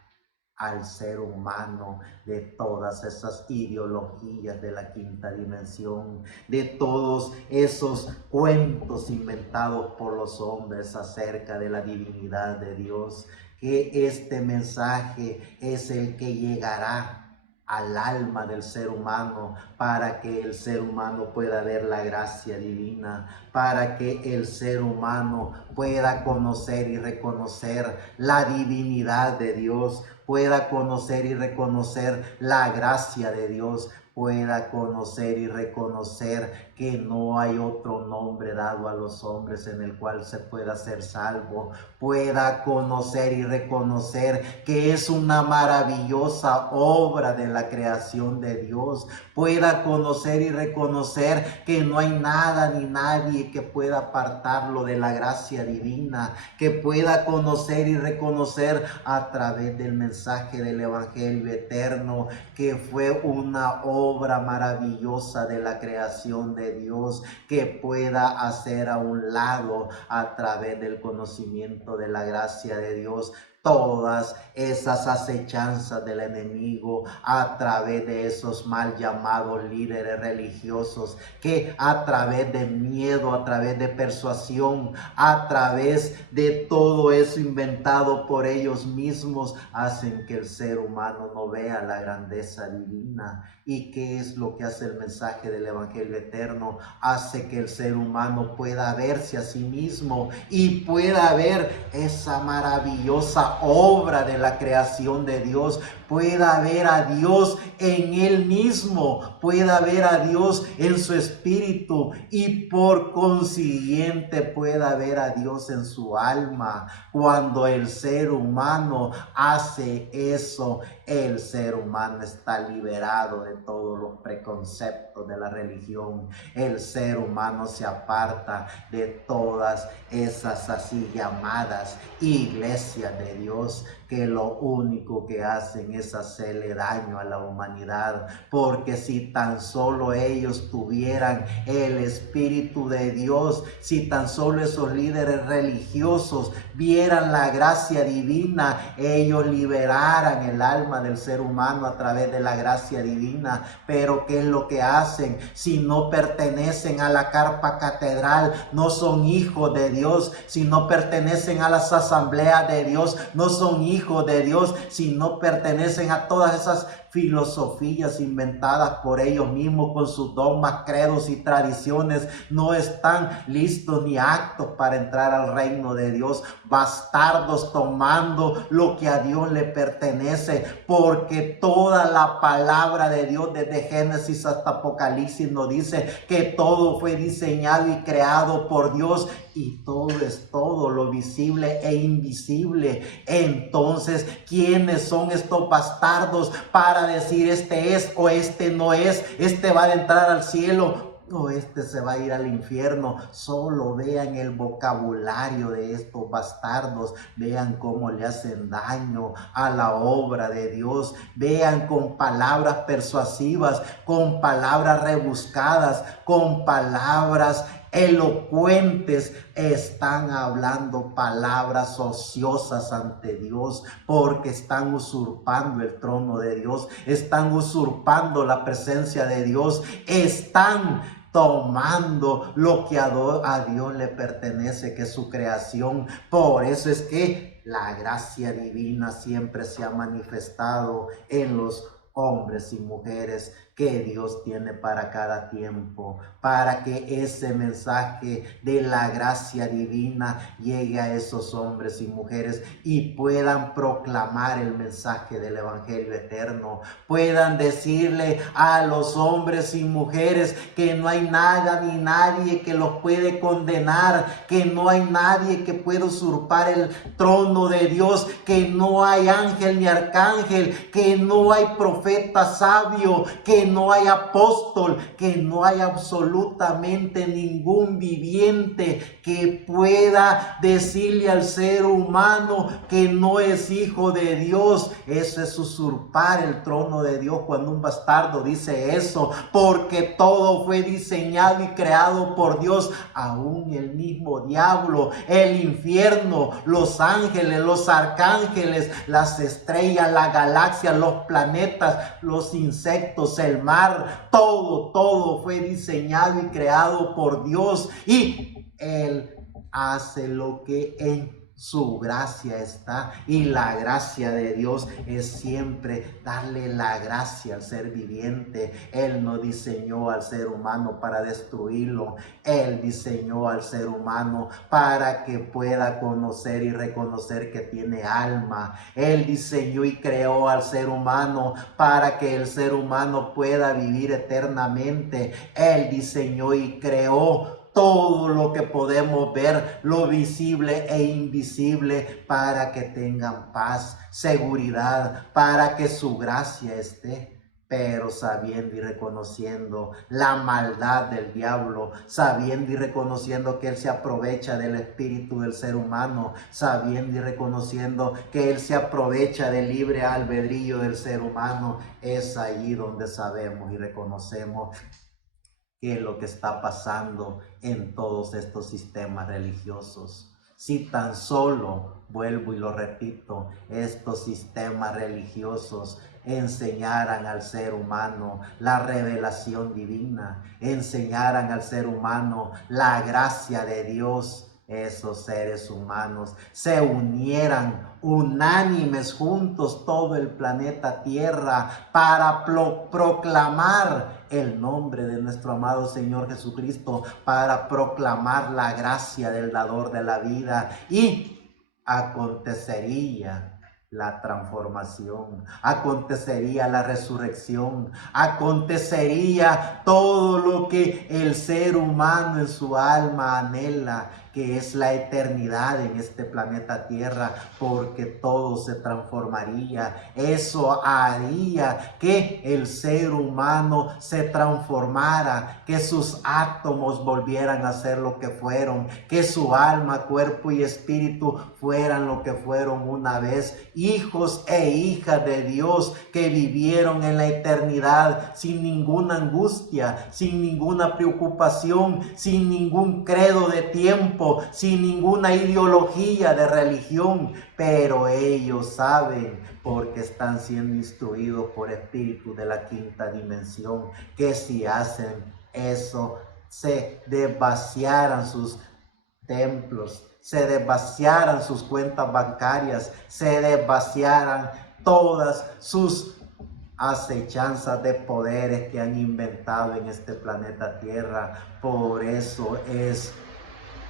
al ser humano de todas esas ideologías de la quinta dimensión, de todos esos cuentos inventados por los hombres acerca de la divinidad de Dios, que este mensaje es el que llegará al alma del ser humano para que el ser humano pueda ver la gracia divina, para que el ser humano pueda conocer y reconocer la divinidad de Dios, pueda conocer y reconocer la gracia de Dios, pueda conocer y reconocer que no hay otro nombre dado a los hombres en el cual se pueda ser salvo, pueda conocer y reconocer que es una maravillosa obra de la creación de Dios, pueda conocer y reconocer que no hay nada ni nadie que pueda apartarlo de la gracia divina, que pueda conocer y reconocer a través del mensaje del Evangelio eterno que fue una obra maravillosa de la creación de Dios, que pueda hacer a un lado a través del conocimiento de la gracia de Dios todas esas acechanzas del enemigo a través de esos mal llamados líderes religiosos que a través de miedo, a través de persuasión, a través de todo eso inventado por ellos mismos hacen que el ser humano no vea la grandeza divina. ¿Y qué es lo que hace el mensaje del Evangelio eterno? Hace que el ser humano pueda verse a sí mismo y pueda ver esa maravillosa obra de la creación de Dios, pueda ver a Dios en él mismo, pueda ver a Dios en su espíritu y por consiguiente pueda ver a Dios en su alma. Cuando el ser humano hace eso, el ser humano está liberado de todos los preconceptos de la religión. El ser humano se aparta de todas esas así llamadas iglesias de Dios, que lo único que hacen es hacerle daño a la humanidad, porque si tan solo ellos tuvieran el Espíritu de Dios, si tan solo esos líderes religiosos vieran la gracia divina, ellos liberaran el alma del ser humano a través de la gracia divina. Pero ¿qué es lo que hacen? Si no pertenecen a la carpa catedral, no son hijos de Dios. Si no pertenecen a las asambleas de Dios, no son hijos de Dios. Si no pertenecen a todas esas filosofías inventadas por ellos mismos con sus dogmas, credos y tradiciones, no están listos ni aptos para entrar al reino de Dios. Bastardos tomando lo que a Dios le pertenece, porque toda la palabra de Dios desde Génesis hasta Apocalipsis nos dice que todo fue diseñado y creado por Dios, y todo es todo, lo visible e invisible. Entonces, ¿quiénes son estos bastardos para decir este es o este no es, este va a entrar al cielo o este se va a ir al infierno? Solo vean el vocabulario de estos bastardos, vean cómo le hacen daño a la obra de Dios, vean con palabras persuasivas, con palabras rebuscadas, con palabras elocuentes, están hablando palabras ociosas ante Dios, porque están usurpando el trono de Dios, están usurpando la presencia de Dios, están tomando lo que a Dios le pertenece, que es su creación. Por eso es que la gracia divina siempre se ha manifestado en los hombres y mujeres que Dios tiene para cada tiempo, para que ese mensaje de la gracia divina llegue a esos hombres y mujeres y puedan proclamar el mensaje del Evangelio eterno, puedan decirle a los hombres y mujeres que no hay nada ni nadie que los puede condenar, que no hay nadie que pueda usurpar el trono de Dios, que no hay ángel ni arcángel, que no hay profeta sabio, que que no hay apóstol, que no hay absolutamente ningún viviente que pueda decirle al ser humano que no es hijo de Dios. Eso es usurpar el trono de Dios cuando un bastardo dice eso, porque todo fue diseñado y creado por Dios, aún el mismo diablo, el infierno, los ángeles, los arcángeles, las estrellas, la galaxia, los planetas, los insectos, el mar, todo fue diseñado y creado por Dios, y Él hace lo que en su gracia está, y la gracia de Dios es siempre darle la gracia al ser viviente. Él no diseñó al ser humano para destruirlo, Él diseñó al ser humano para que pueda conocer y reconocer que tiene alma. Él diseñó y creó al ser humano para que el ser humano pueda vivir eternamente. Él diseñó y creó todo lo que podemos ver, lo visible e invisible, para que tengan paz, seguridad, para que su gracia esté. Pero sabiendo y reconociendo la maldad del diablo, sabiendo y reconociendo que él se aprovecha del espíritu del ser humano, sabiendo y reconociendo que él se aprovecha del libre albedrío del ser humano, es allí donde sabemos y reconocemos qué es lo que está pasando en todos estos sistemas religiosos. Si tan solo, vuelvo y lo repito, estos sistemas religiosos enseñaran al ser humano la revelación divina, enseñaran al ser humano la gracia de Dios, esos seres humanos se unieran unánimes juntos, todo el planeta Tierra, para proclamar el nombre de nuestro amado Señor Jesucristo, para proclamar la gracia del dador de la vida, y acontecería la transformación, acontecería la resurrección, acontecería todo lo que el ser humano en su alma anhela, que es la eternidad en este planeta Tierra, porque todo se transformaría. Eso haría que el ser humano se transformara, que sus átomos volvieran a ser lo que fueron, que su alma, cuerpo y espíritu fueran lo que fueron una vez, hijos e hijas de Dios que vivieron en la eternidad sin ninguna angustia, sin ninguna preocupación, sin ningún credo de tiempo, sin ninguna ideología de religión, pero ellos saben, porque están siendo instruidos por espíritus de la quinta dimensión, que si hacen eso, se desvaciaran sus templos, se desvaciaran sus cuentas bancarias, se desvaciaran todas sus acechanzas de poderes que han inventado en este planeta Tierra. Por eso es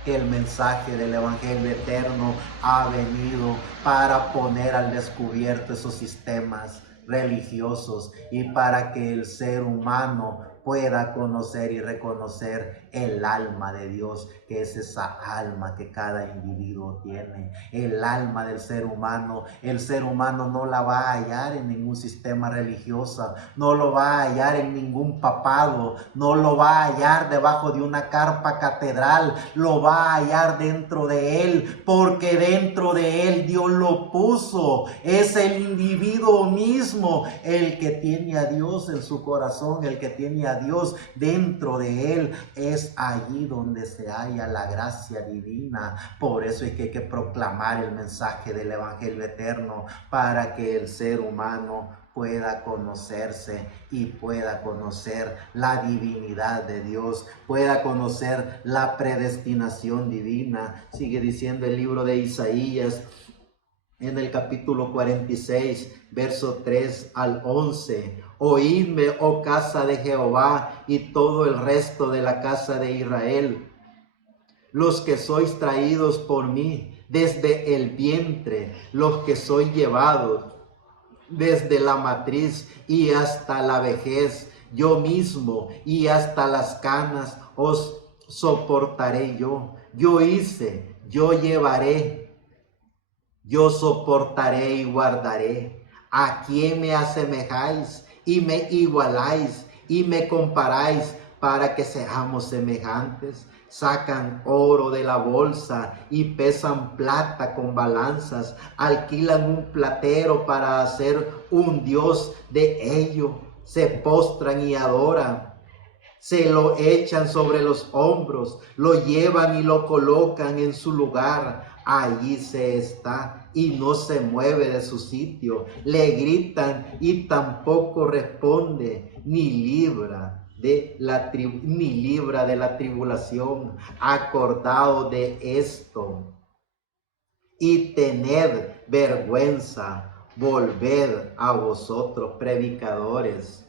que el mensaje del Evangelio eterno ha venido para poner al descubierto esos sistemas religiosos, y para que el ser humano pueda conocer y reconocer el alma de Dios, que es esa alma que cada individuo tiene, el alma del ser humano. El ser humano no la va a hallar en ningún sistema religioso, no lo va a hallar en ningún papado, no lo va a hallar debajo de una carpa catedral, lo va a hallar dentro de él, porque dentro de él Dios lo puso. Es el individuo mismo el que tiene a Dios en su corazón, el que tiene a Dios dentro de él. Es allí donde se halla la gracia divina. Por eso es que hay que proclamar el mensaje del Evangelio eterno, para que el ser humano pueda conocerse y pueda conocer la divinidad de Dios, pueda conocer la predestinación divina. Sigue diciendo el libro de Isaías en el capítulo 46, verso 3 al 11. Oídme, oh casa de Jehová, y todo el resto de la casa de Israel, los que sois traídos por mí desde el vientre, los que sois llevados desde la matriz y hasta la vejez, yo mismo y hasta las canas os soportaré yo. Yo hice, yo llevaré, yo soportaré y guardaré. ¿A quién me asemejáis? y me igualáis y me comparáis para que seamos semejantes. Sacan oro de la bolsa y pesan plata con balanzas. Alquilan un platero para hacer un dios de ello. Se postran y adoran. Se lo echan sobre los hombros, lo llevan y lo colocan en su lugar. Allí se está y no se mueve de su sitio. Le gritan y tampoco responde, ni libra de la tribulación. Acordado de esto y tened vergüenza, volved a vosotros predicadores.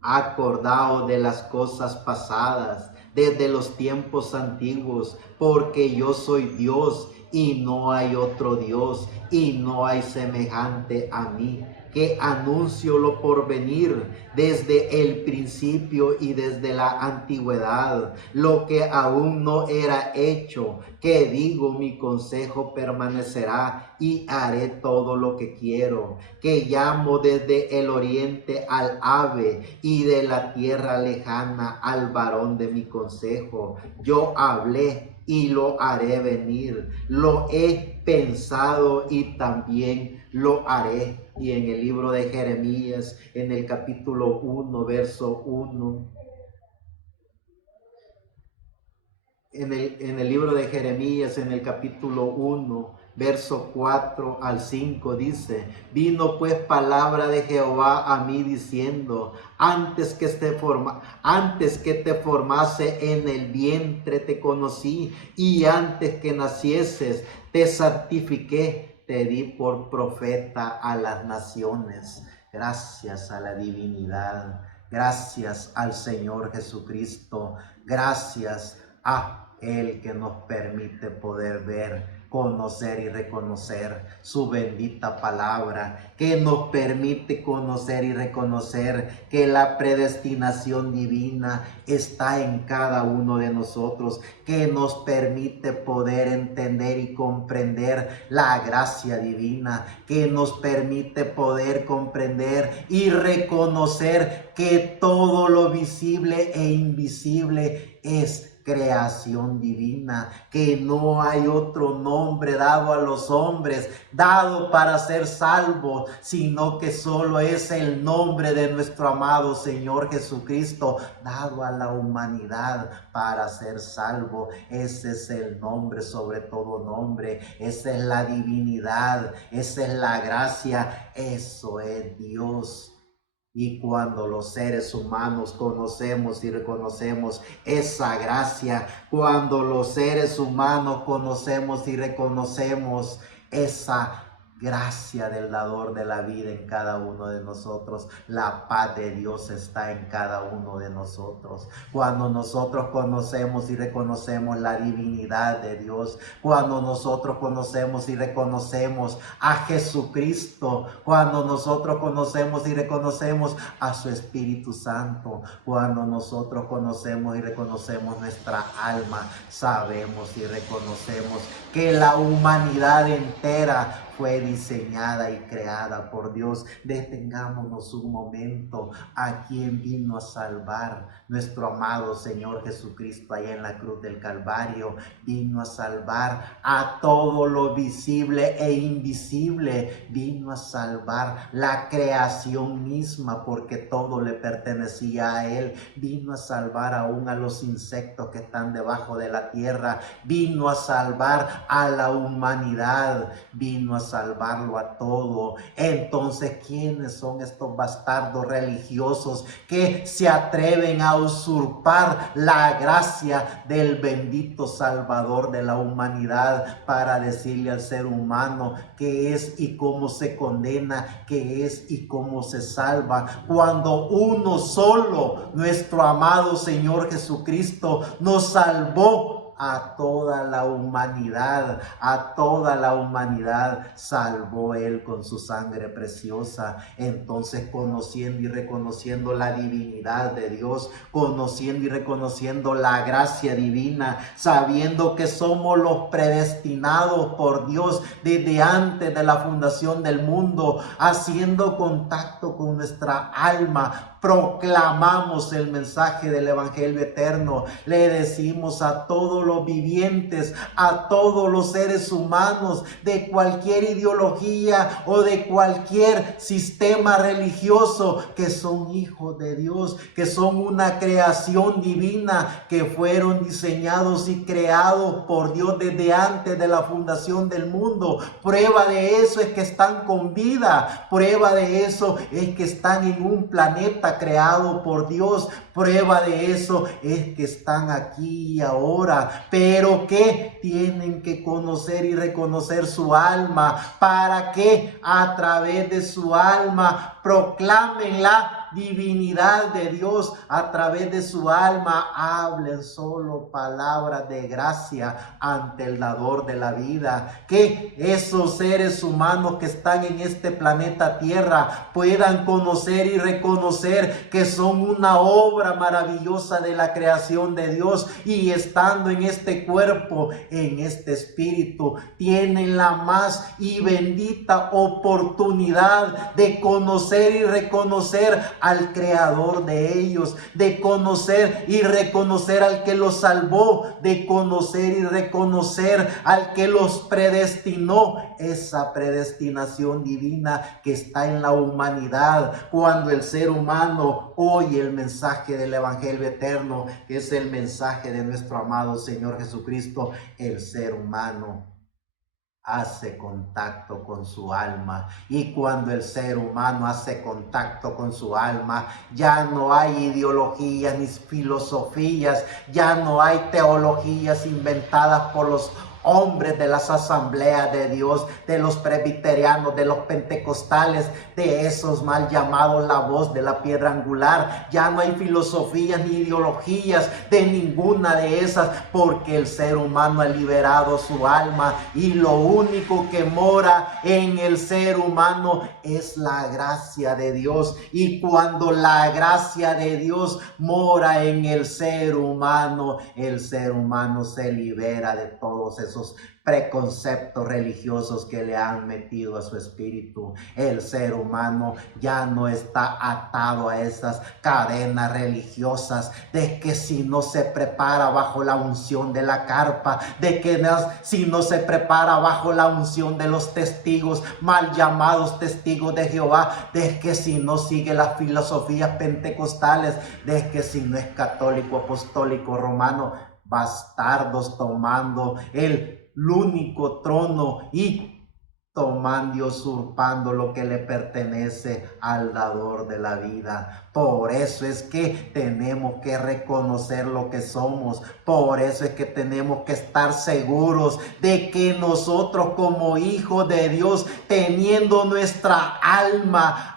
Acordaos de las cosas pasadas, desde los tiempos antiguos, porque yo soy Dios y no hay otro Dios, y no hay semejante a mí, que anuncio lo porvenir desde el principio y desde la antigüedad, lo que aún no era hecho, que digo mi consejo permanecerá y haré todo lo que quiero, que llamo desde el oriente al ave y de la tierra lejana al varón de mi consejo. Yo hablé y lo haré venir, lo he pensado y también lo haré. Y en el libro de Jeremías, en el capítulo 1, verso 1, en el libro de Jeremías, en el capítulo 1, verso 4 al 5, dice: vino pues palabra de Jehová a mí diciendo, antes que te formase en el vientre te conocí, y antes que nacieses te santifiqué, te di por profeta a las naciones. Gracias a la divinidad, gracias al Señor Jesucristo, gracias a Él que nos permite poder ver, conocer y reconocer su bendita palabra, que nos permite conocer y reconocer que la predestinación divina está en cada uno de nosotros, que nos permite poder entender y comprender la gracia divina, que nos permite poder comprender y reconocer que todo lo visible e invisible es creación divina, que no hay otro nombre dado a los hombres, dado para ser salvos, sino que solo es el nombre de nuestro amado Señor Jesucristo, dado a la humanidad para ser salvo. Ese es el nombre sobre todo nombre, esa es la divinidad, esa es la gracia, eso es Dios. Y cuando los seres humanos conocemos y reconocemos esa gracia, cuando los seres humanos conocemos y reconocemos esa gracia del dador de la vida en cada uno de nosotros, la paz de Dios está en cada uno de nosotros. Cuando nosotros conocemos y reconocemos la divinidad de Dios, cuando nosotros conocemos y reconocemos a Jesucristo, cuando nosotros conocemos y reconocemos a su Espíritu Santo, cuando nosotros conocemos y reconocemos nuestra alma, sabemos y reconocemos que la humanidad entera fue diseñada y creada por Dios. Detengámonos un momento a quien vino a salvar nuestro amado Señor Jesucristo allá en la cruz del Calvario. Vino a salvar a todo lo visible e invisible. Vino a salvar la creación misma, porque todo le pertenecía a Él. Vino a salvar aún a los insectos que están debajo de la tierra. Vino a salvar a la humanidad. Vino a salvarlo a todo. Entonces, ¿quiénes son estos bastardos religiosos que se atreven a usurpar la gracia del bendito Salvador de la humanidad para decirle al ser humano qué es y cómo se condena, qué es y cómo se salva, cuando uno solo, nuestro amado Señor Jesucristo, nos salvó a toda la humanidad, a toda la humanidad salvó Él con su sangre preciosa. Entonces, conociendo y reconociendo la divinidad de Dios, conociendo y reconociendo la gracia divina, sabiendo que somos los predestinados por Dios desde antes de la fundación del mundo, haciendo contacto con nuestra alma, proclamamos el mensaje del Evangelio eterno. Le decimos a todos los vivientes, a todos los seres humanos de cualquier ideología o de cualquier sistema religioso, que son hijos de Dios, que son una creación divina, que fueron diseñados y creados por Dios desde antes de la fundación del mundo. Prueba de eso es que están con vida. Prueba de eso es que están en un planeta creado por Dios. Prueba de eso es que están aquí y ahora, pero que tienen que conocer y reconocer su alma, para que a través de su alma proclamen la divinidad de Dios. A través de su alma hablen solo palabras de gracia ante el dador de la vida. Que esos seres humanos que están en este planeta Tierra puedan conocer y reconocer que son una obra maravillosa de la creación de Dios, y estando en este cuerpo, en este espíritu, tienen la más y bendita oportunidad de conocer y reconocer al creador de ellos, de conocer y reconocer al que los salvó, de conocer y reconocer al que los predestinó. Esa predestinación divina que está en la humanidad, cuando el ser humano oye el mensaje del Evangelio eterno, que es el mensaje de nuestro amado Señor Jesucristo, el ser humano hace contacto con su alma. Y cuando el ser humano hace contacto con su alma, ya no hay ideologías ni filosofías, ya no hay teologías inventadas por los hombres de las asambleas de Dios, de los presbiterianos, de los pentecostales, de esos mal llamados la voz de la piedra angular. Ya no hay filosofías ni ideologías de ninguna de esas, porque el ser humano ha liberado su alma, y lo único que mora en el ser humano es la gracia de Dios. Y cuando la gracia de Dios mora en el ser humano se libera de todos esos preconceptos religiosos que le han metido a su espíritu. El ser humano ya no está atado a esas cadenas religiosas de que si no se prepara bajo la unción de la carpa, de que si no se prepara bajo la unción de los testigos, mal llamados testigos de Jehová, de que si no sigue las filosofías pentecostales, de que si no es católico, apostólico, romano, bastardos tomando el único trono y tomando y usurpando lo que le pertenece al dador de la vida. Por eso es que tenemos que reconocer lo que somos. Por eso es que tenemos que estar seguros de que nosotros, como hijos de Dios, teniendo nuestra alma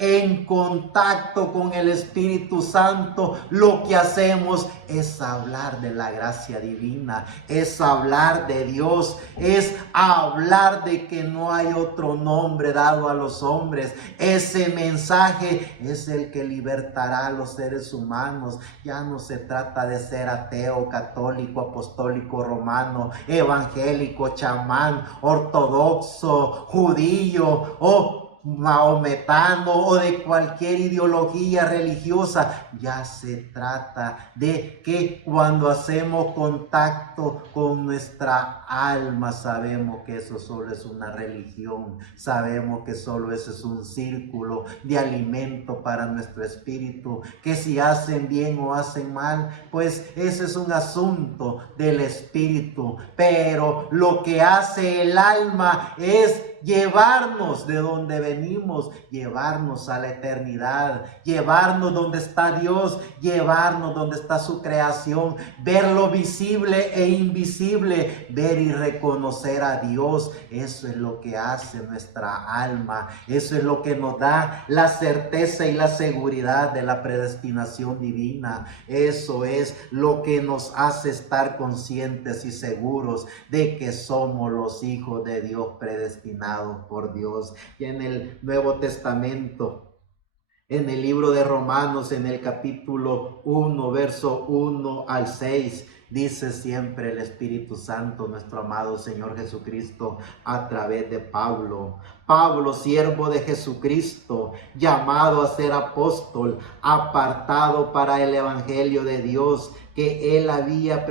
en contacto con el Espíritu Santo, lo que hacemos es hablar de la gracia divina, es hablar de Dios, es hablar de que no hay otro nombre dado a los hombres. Ese mensaje es el que libertará a los seres humanos. Ya no se trata de ser ateo, católico, apostólico, romano, evangélico, chamán, ortodoxo, judío o maometano o de cualquier ideología religiosa. Ya se trata de que cuando hacemos contacto con nuestra alma, sabemos que eso solo es una religión, sabemos que solo eso es un círculo de alimento para nuestro espíritu, que si hacen bien o hacen mal, pues ese es un asunto del espíritu, pero lo que hace el alma es llevarnos de donde venimos, llevarnos a la eternidad, llevarnos donde está Dios, llevarnos donde está su creación, ver lo visible e invisible, ver y reconocer a Dios. Eso es lo que hace nuestra alma, eso es lo que nos da la certeza y la seguridad de la predestinación divina. Eso es lo que nos hace estar conscientes y seguros de que somos los hijos de Dios predestinados por Dios. Y en el Nuevo Testamento, en el libro de Romanos, en el capítulo 1, verso 1 al 6, dice siempre el Espíritu Santo, nuestro amado Señor Jesucristo, a través de Pablo. Pablo, siervo de Jesucristo, llamado a ser apóstol, apartado para el evangelio de Dios, que él había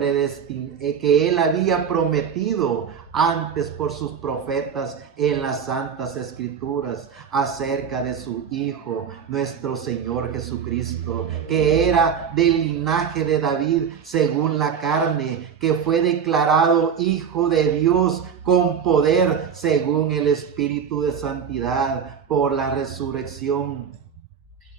prometido antes por sus profetas en las santas escrituras acerca de su Hijo, nuestro Señor Jesucristo, que era del linaje de David según la carne, que fue declarado Hijo de Dios con poder según el Espíritu de santidad por la resurrección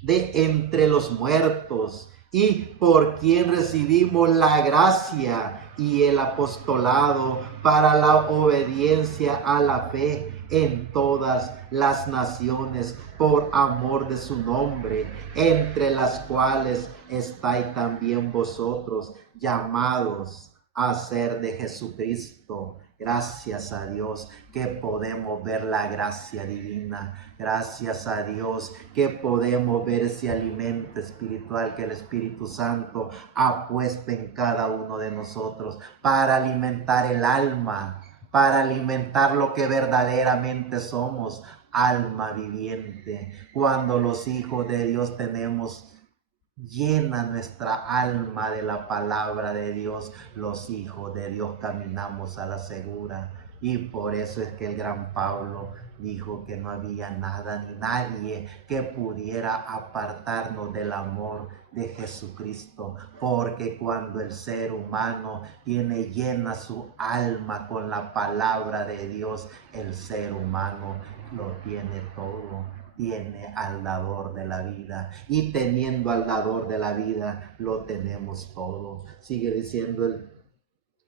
de entre los muertos, y por quien recibimos la gracia y el apostolado para la obediencia a la fe en todas las naciones por amor de su nombre, entre las cuales estáis también vosotros, llamados a ser de Jesucristo. Gracias a Dios que podemos ver la gracia divina. Gracias a Dios que podemos ver ese alimento espiritual que el Espíritu Santo ha puesto en cada uno de nosotros para alimentar el alma, para alimentar lo que verdaderamente somos, alma viviente. Cuando los hijos de Dios tenemos llena nuestra alma de la palabra de Dios, los hijos de Dios caminamos a la segura. Y por eso es que el gran Pablo dijo que no había nada ni nadie que pudiera apartarnos del amor de Jesucristo, porque cuando el ser humano tiene llena su alma con la palabra de Dios, el ser humano lo tiene todo. Tiene al dador de la vida, y teniendo al dador de la vida lo tenemos todo. Sigue diciendo el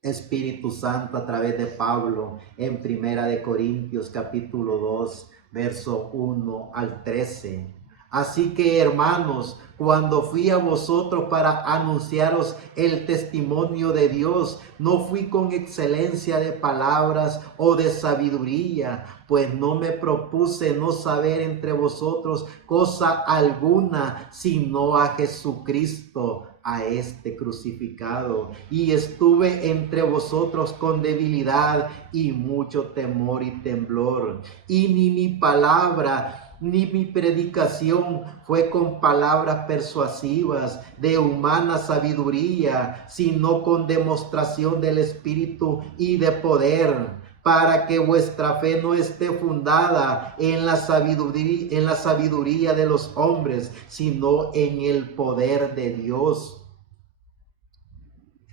Espíritu Santo a través de Pablo en Primera de Corintios capítulo 2, verso 1 al 13. Así que, hermanos, cuando fui a vosotros para anunciaros el testimonio de Dios, no fui con excelencia de palabras o de sabiduría, pues no me propuse no saber entre vosotros cosa alguna, sino a Jesucristo, a este crucificado. Y estuve entre vosotros con debilidad y mucho temor y temblor. Y ni mi palabra ni mi predicación fue con palabras persuasivas de humana sabiduría, sino con demostración del Espíritu y de poder, para que vuestra fe no esté fundada en la sabiduría de los hombres, sino en el poder de Dios.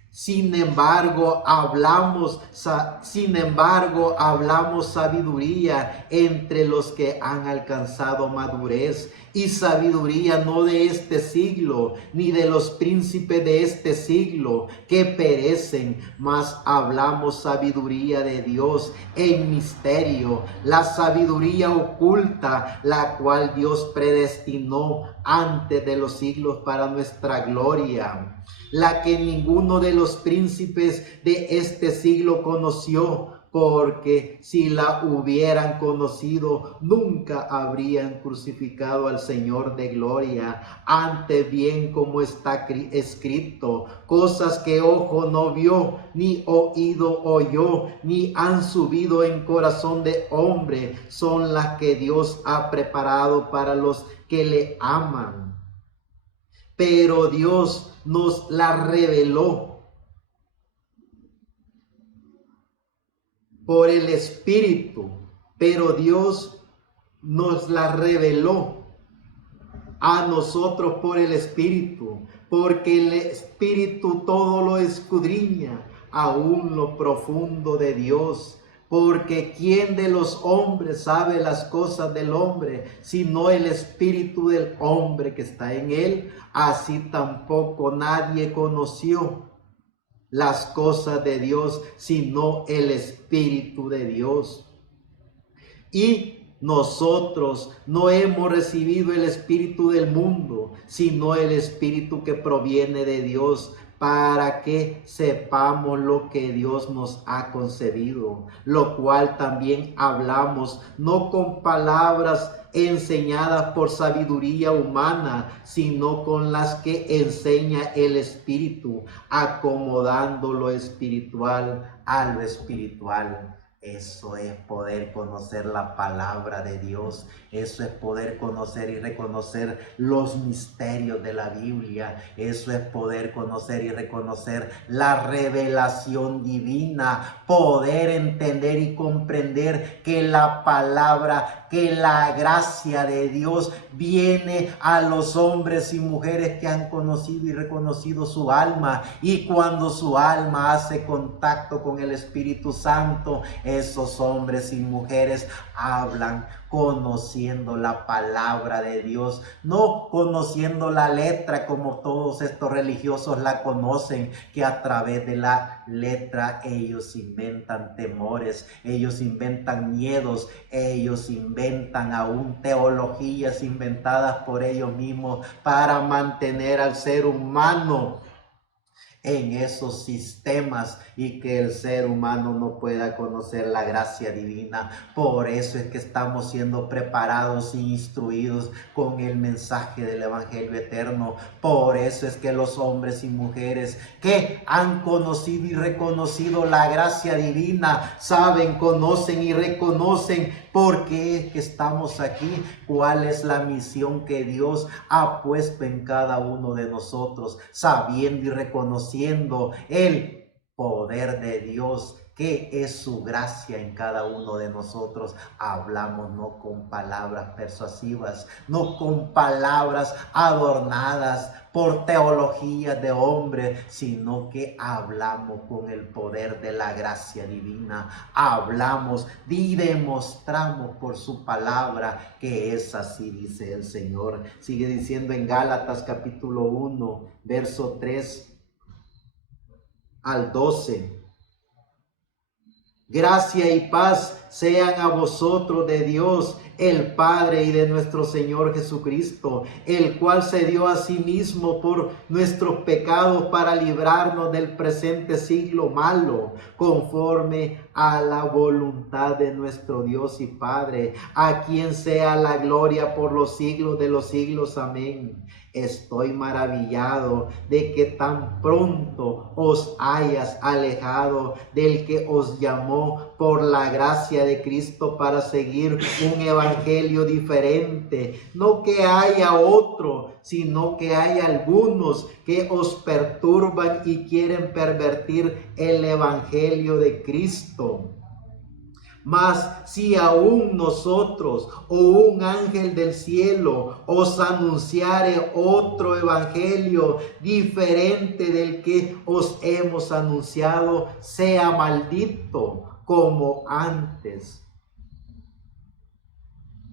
Sin embargo, hablamos sabiduría entre los que han alcanzado madurez, y sabiduría no de este siglo, ni de los príncipes de este siglo que perecen, mas hablamos sabiduría de Dios en misterio, la sabiduría oculta, la cual Dios predestinó antes de los siglos para nuestra gloria, la que ninguno de los príncipes de este siglo conoció, porque si la hubieran conocido, nunca habrían crucificado al Señor de gloria. Antes bien, como está escrito, cosas que ojo no vio, ni oído oyó, ni han subido en corazón de hombre, son las que Dios ha preparado para los que le aman. Pero Dios nos la reveló por el Espíritu, pero Dios nos la reveló a nosotros por el Espíritu, porque el Espíritu todo lo escudriña, aún lo profundo de Dios, Porque ¿quién de los hombres sabe las cosas del hombre, sino el espíritu del hombre que está en él? Así tampoco nadie conoció las cosas de Dios, sino el Espíritu de Dios. Y nosotros no hemos recibido el espíritu del mundo, sino el espíritu que proviene de Dios, para que sepamos lo que Dios nos ha concebido, lo cual también hablamos, no con palabras enseñadas por sabiduría humana, sino con las que enseña el Espíritu, acomodando lo espiritual a lo espiritual. Eso es poder conocer la palabra de Dios. Eso es poder conocer y reconocer los misterios de la Biblia. Eso es poder conocer y reconocer la revelación divina. Poder entender y comprender que la palabra, que la gracia de Dios viene a los hombres y mujeres que han conocido y reconocido su alma. Y cuando su alma hace contacto con el Espíritu Santo, esos hombres y mujeres hablan conociendo la palabra de Dios, no conociendo la letra como todos estos religiosos la conocen, que a través de la letra ellos inventan temores, ellos inventan miedos, ellos inventan aún teologías inventadas por ellos mismos para mantener al ser humano en esos sistemas y que el ser humano no pueda conocer la gracia divina. Por eso es que estamos siendo preparados e instruidos con el mensaje del Evangelio eterno. Por eso es que los hombres y mujeres que han conocido y reconocido la gracia divina saben, conocen y reconocen por qué es que estamos aquí, cuál es la misión que Dios ha puesto en cada uno de nosotros, sabiendo y reconociendo el poder de Dios, que es su gracia en cada uno de nosotros. Hablamos no con palabras persuasivas, no con palabras adornadas por teologías de hombre, sino que hablamos con el poder de la gracia divina. Hablamos y demostramos por su palabra que es así, dice el Señor. Sigue diciendo en Gálatas capítulo 1, verso 3 al 12. Gracia y paz sean a vosotros de Dios, el Padre, y de nuestro Señor Jesucristo, el cual se dio a sí mismo por nuestros pecados para librarnos del presente siglo malo, conforme a la voluntad de nuestro Dios y Padre, a quien sea la gloria por los siglos de los siglos. Amén. Estoy maravillado de que tan pronto os hayas alejado del que os llamó por la gracia de Cristo para seguir un evangelio diferente. No que haya otro, sino que hay algunos que os perturban y quieren pervertir el evangelio de Cristo. Mas si aún nosotros o un ángel del cielo os anunciare otro evangelio diferente del que os hemos anunciado, sea maldito como antes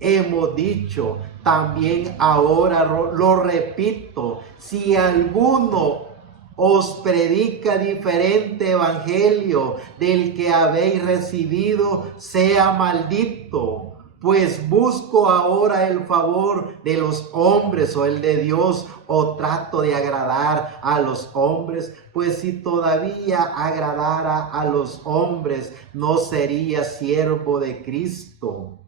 hemos dicho. También ahora lo repito: si alguno os predica diferente evangelio del que habéis recibido, sea maldito. Pues busco ahora el favor de los hombres o el de Dios, o trato de agradar a los hombres. Pues si todavía agradara a los hombres, no sería siervo de Cristo.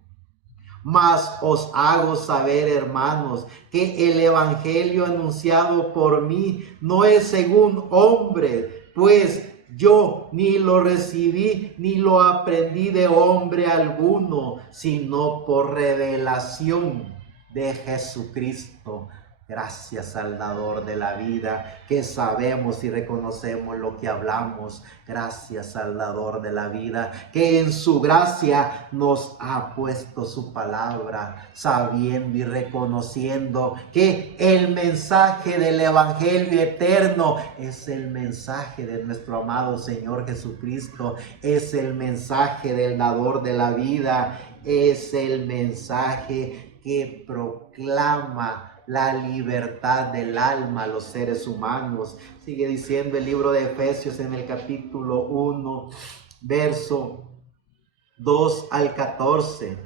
Mas os hago saber, hermanos, que el evangelio anunciado por mí no es según hombre, pues yo ni lo recibí ni lo aprendí de hombre alguno, sino por revelación de Jesucristo. Gracias al dador de la vida, que sabemos y reconocemos lo que hablamos. Gracias al dador de la vida, que en su gracia nos ha puesto su palabra, sabiendo y reconociendo que el mensaje del evangelio eterno es el mensaje de nuestro amado Señor Jesucristo, es el mensaje del dador de la vida, es el mensaje que proclama la libertad del alma a los seres humanos. Sigue diciendo el libro de Efesios en el capítulo 1, verso 2 al 14.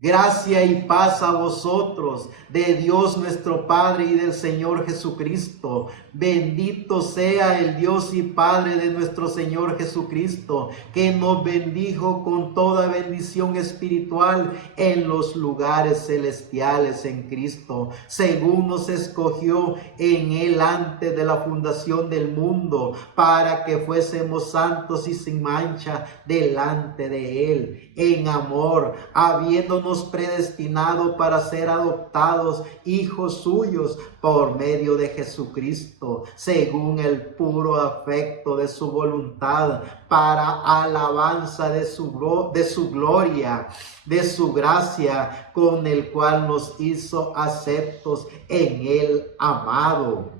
Gracia y paz a vosotros, de Dios nuestro Padre y del Señor Jesucristo. Bendito sea el Dios y Padre de nuestro Señor Jesucristo, que nos bendijo con toda bendición espiritual en los lugares celestiales en Cristo, según nos escogió en Él antes de la fundación del mundo, para que fuésemos santos y sin mancha delante de Él, en amor, habiéndonos predestinado para ser adoptados hijos suyos por medio de Jesucristo, según el puro afecto de su voluntad, para alabanza de su gloria, de su gracia, con el cual nos hizo aceptos en el amado,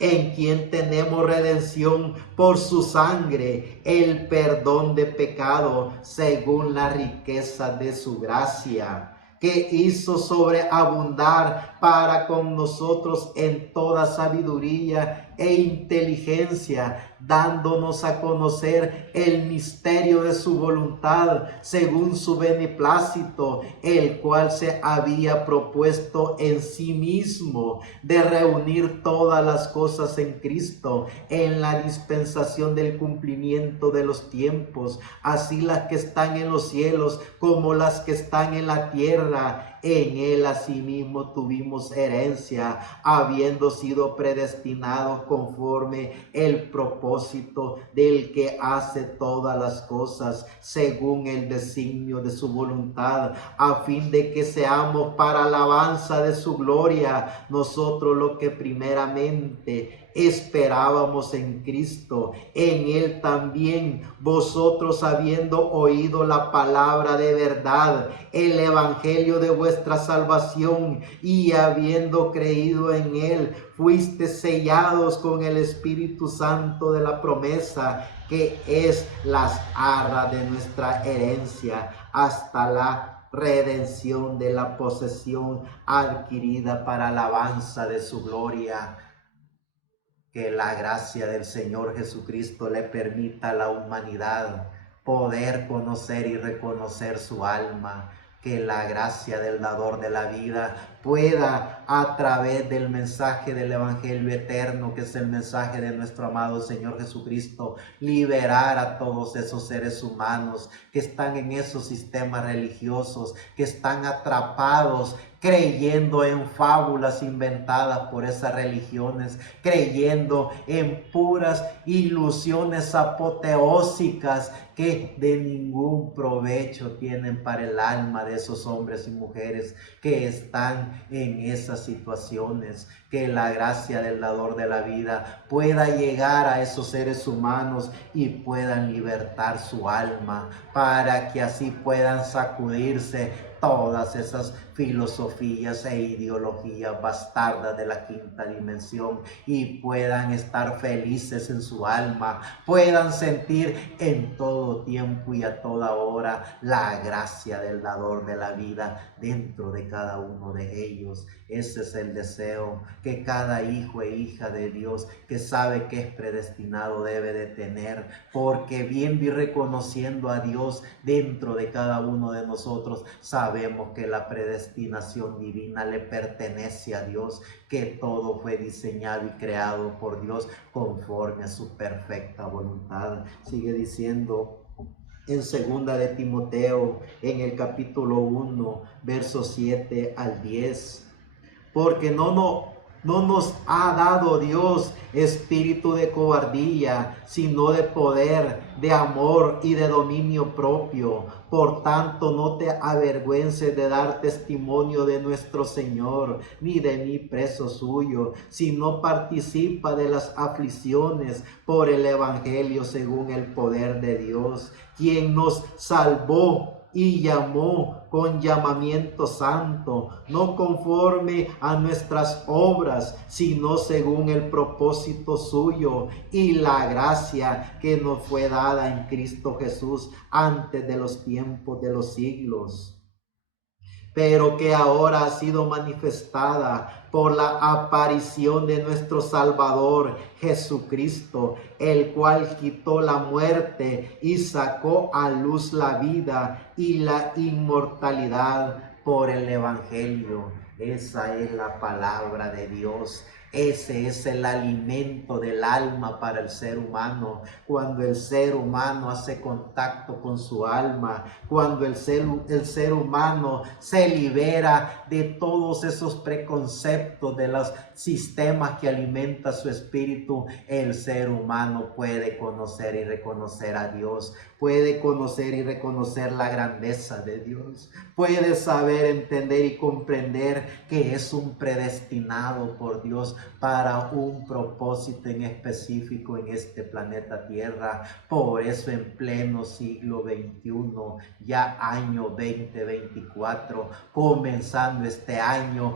en quien tenemos redención por su sangre, el perdón de pecado, según la riqueza de su gracia, que hizo sobreabundar para con nosotros en toda sabiduría e inteligencia, dándonos a conocer el misterio de su voluntad, según su beneplácito, el cual se había propuesto en sí mismo, de reunir todas las cosas en Cristo, en la dispensación del cumplimiento de los tiempos, así las que están en los cielos como las que están en la tierra. En Él asimismo tuvimos herencia, habiendo sido predestinados conforme el propósito del que hace todas las cosas, según el designio de su voluntad, a fin de que seamos para alabanza de su gloria, nosotros lo que primeramente esperábamos en Cristo. En Él también vosotros, habiendo oído la palabra de verdad, el evangelio de vuestra salvación, y habiendo creído en Él, fuiste sellados con el Espíritu Santo de la promesa, que es las arras de nuestra herencia, hasta la redención de la posesión adquirida para alabanza de su gloria. Que la gracia del Señor Jesucristo le permita a la humanidad poder conocer y reconocer su alma. Que la gracia del dador de la vida pueda, a través del mensaje del evangelio eterno, que es el mensaje de nuestro amado Señor Jesucristo, liberar a todos esos seres humanos que están en esos sistemas religiosos, que están atrapados creyendo en fábulas inventadas por esas religiones, creyendo en puras ilusiones apoteósicas que de ningún provecho tienen para el alma de esos hombres y mujeres que están en esas situaciones. Que la gracia del dador de la vida pueda llegar a esos seres humanos y puedan libertar su alma, para que así puedan sacudirse todas esas filosofías e ideologías bastardas de la quinta dimensión y puedan estar felices en su alma, puedan sentir en todo tiempo y a toda hora la gracia del dador de la vida dentro de cada uno de ellos. Ese es el deseo que cada hijo e hija de Dios que sabe que es predestinado debe de tener, porque viendo y reconociendo a Dios dentro de cada uno de nosotros, sabemos que la predestinación divina le pertenece a Dios, que todo fue diseñado y creado por Dios conforme a su perfecta voluntad. Sigue diciendo en segunda de Timoteo, en el capítulo 1, versos 7 al 10. Porque no No nos ha dado Dios espíritu de cobardía, sino de poder, de amor y de dominio propio. Por tanto, no te avergüences de dar testimonio de nuestro Señor, ni de mí preso suyo, sino participa de las aflicciones por el Evangelio según el poder de Dios, quien nos salvó y llamó con llamamiento santo, no conforme a nuestras obras, sino según el propósito suyo y la gracia que nos fue dada en Cristo Jesús antes de los tiempos de los siglos, pero que ahora ha sido manifestada por la aparición de nuestro Salvador Jesucristo, el cual quitó la muerte y sacó a luz la vida y la inmortalidad por el Evangelio. Esa es la palabra de Dios. Ese es el alimento del alma para el ser humano. Cuando el ser humano hace contacto con su alma, cuando el ser humano se libera de todos esos preconceptos, de los sistemas que alimentan su espíritu, el ser humano puede conocer y reconocer a Dios, puede conocer y reconocer la grandeza de Dios, puede saber, entender y comprender que es un predestinado por Dios para un propósito en específico en este planeta Tierra. Por eso en pleno siglo XXI, ya año 2024, comenzando este año,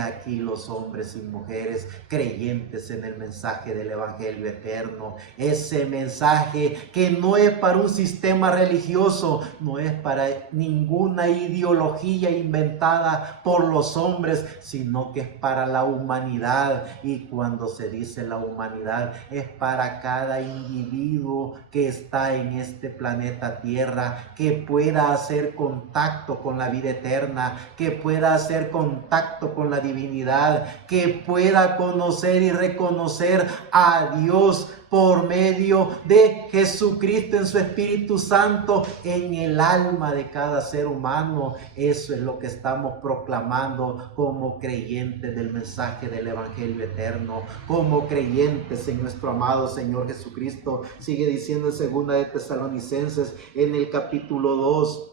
aquí los hombres y mujeres creyentes en el mensaje del Evangelio eterno, ese mensaje que no es para un sistema religioso, no es para ninguna ideología inventada por los hombres, sino que es para la humanidad. Y cuando se dice la humanidad, es para cada individuo que está en este planeta Tierra, que pueda hacer contacto con la vida eterna, que pueda hacer contacto con la divinidad, que pueda conocer y reconocer a Dios por medio de Jesucristo en su Espíritu Santo en el alma de cada ser humano. Eso es lo que estamos proclamando como creyentes del mensaje del Evangelio eterno, como creyentes en nuestro amado Señor Jesucristo. Sigue diciendo en 2 de Tesalonicenses, en el capítulo 2,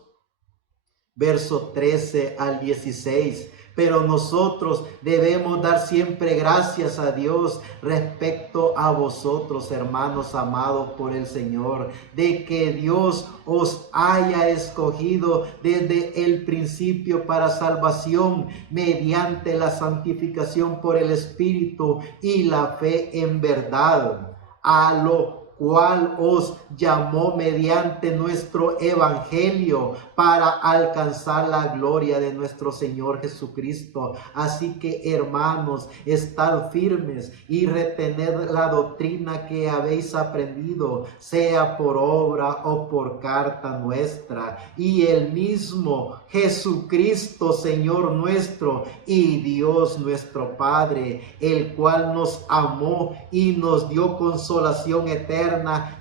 verso 13 al 16. Pero nosotros debemos dar siempre gracias a Dios respecto a vosotros, hermanos amados por el Señor, de que Dios os haya escogido desde el principio para salvación mediante la santificación por el Espíritu y la fe en verdad, a lo cual os llamó mediante nuestro evangelio para alcanzar la gloria de nuestro Señor Jesucristo. Así que, hermanos, estad firmes y retened la doctrina que habéis aprendido, sea por obra o por carta nuestra, y el mismo Jesucristo, Señor nuestro y Dios nuestro Padre, el cual nos amó y nos dio consolación eterna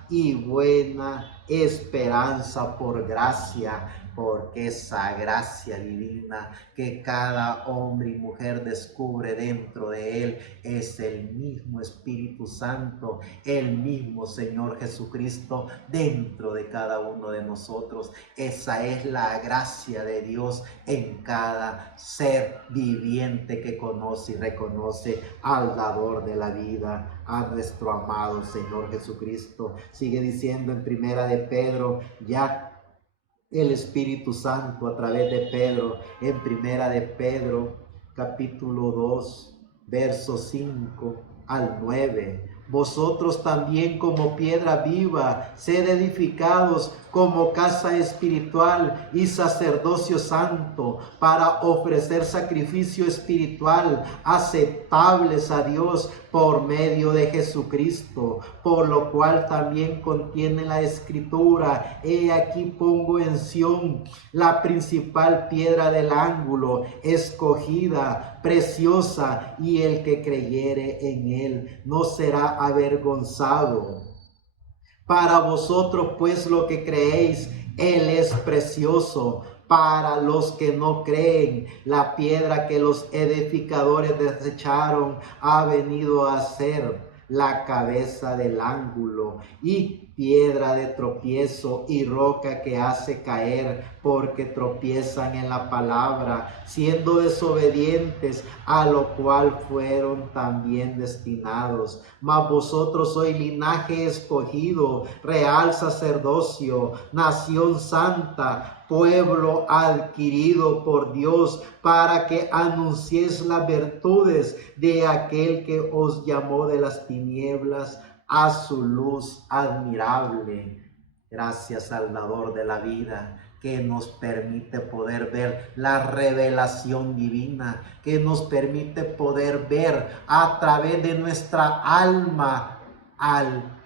y buena esperanza por gracia, porque esa gracia divina que cada hombre y mujer descubre dentro de él es el mismo Espíritu Santo, el mismo Señor Jesucristo dentro de cada uno de nosotros. Esa es la gracia de Dios en cada ser viviente que conoce y reconoce al dador de la vida, a nuestro amado Señor Jesucristo. Sigue diciendo en 1 de Pedro, ya el Espíritu Santo a través de Pedro, en 1 de Pedro, capítulo 2, verso 5 al 9. Vosotros también como piedra viva, sed edificados como casa espiritual y sacerdocio santo, para ofrecer sacrificio espiritual aceptables a Dios por medio de Jesucristo, por lo cual también contiene la Escritura: he aquí pongo en Sión la principal piedra del ángulo, escogida, preciosa, y el que creyere en él no será avergonzado. Para vosotros pues lo que creéis, él es precioso. para los que no creen. La piedra que los edificadores desecharon ha venido a ser la cabeza del ángulo y piedra de tropiezo y roca que hace caer, porque tropiezan en la palabra, siendo desobedientes, a lo cual fueron también destinados. Mas vosotros sois linaje escogido, real sacerdocio, nación santa, pueblo adquirido por Dios, para que anunciéis las virtudes de aquel que os llamó de las tinieblas a su luz admirable. Gracias, Salvador de la vida, que nos permite poder ver la revelación divina, que nos permite poder ver a través de nuestra alma al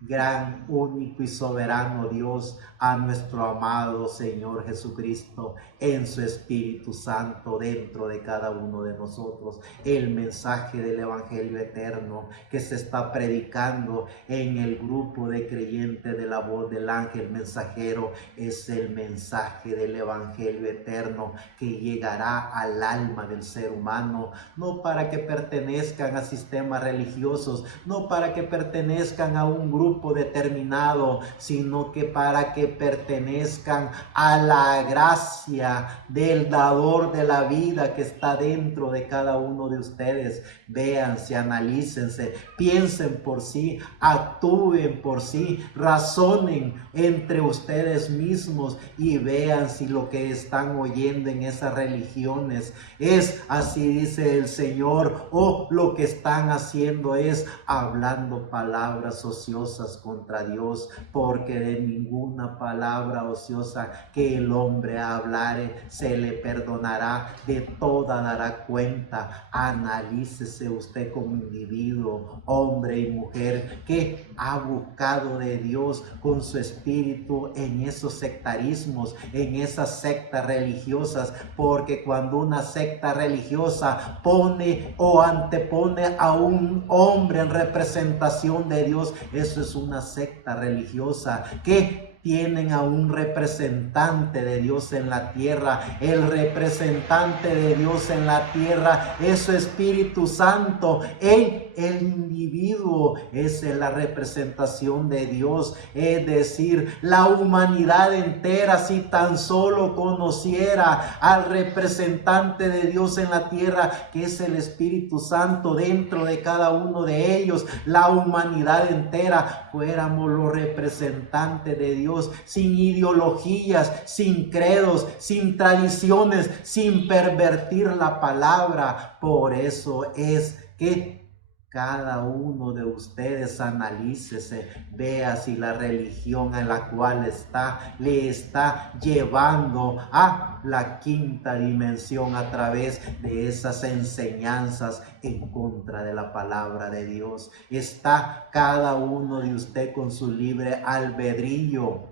gran, único y soberano Dios, a nuestro amado Señor Jesucristo en su Espíritu Santo dentro de cada uno de nosotros. El mensaje del Evangelio eterno que se está predicando en el grupo de creyentes de la voz del ángel mensajero es el mensaje del Evangelio eterno que llegará al alma del ser humano, no para que pertenezcan a sistemas religiosos, no para que pertenezcan a un grupo determinado, sino que para que pertenezcan a la gracia del dador de la vida que está dentro de cada uno de ustedes. Véanse, analícense, piensen por sí, actúen por sí, razonen entre ustedes mismos y vean si lo que están oyendo en esas religiones es así dice el Señor, o lo que están haciendo es hablando palabras ociosas contra Dios, porque de ninguna palabra ociosa que el hombre hablare se le perdonará, de toda dará cuenta. Analícese usted como individuo, hombre y mujer, que ha buscado de Dios con su espíritu en esos sectarismos, en esas sectas religiosas, porque cuando una secta religiosa pone o antepone a un hombre en representación de Dios, eso es una secta religiosa que tienen a un representante de Dios en la tierra. El representante de Dios en la tierra es su Espíritu Santo en el individuo. Esa es la representación de Dios, es decir, la humanidad entera, si tan solo conociera al representante de Dios en la tierra, que es el Espíritu Santo dentro de cada uno de ellos, la humanidad entera fuéramos los representantes de Dios, sin ideologías, sin credos, sin tradiciones, sin pervertir la palabra. Por eso es que cada uno de ustedes analícese, vea si la religión en la cual está, le está llevando a la quinta dimensión a través de esas enseñanzas en contra de la palabra de Dios. Está cada uno de ustedes con su libre albedrío,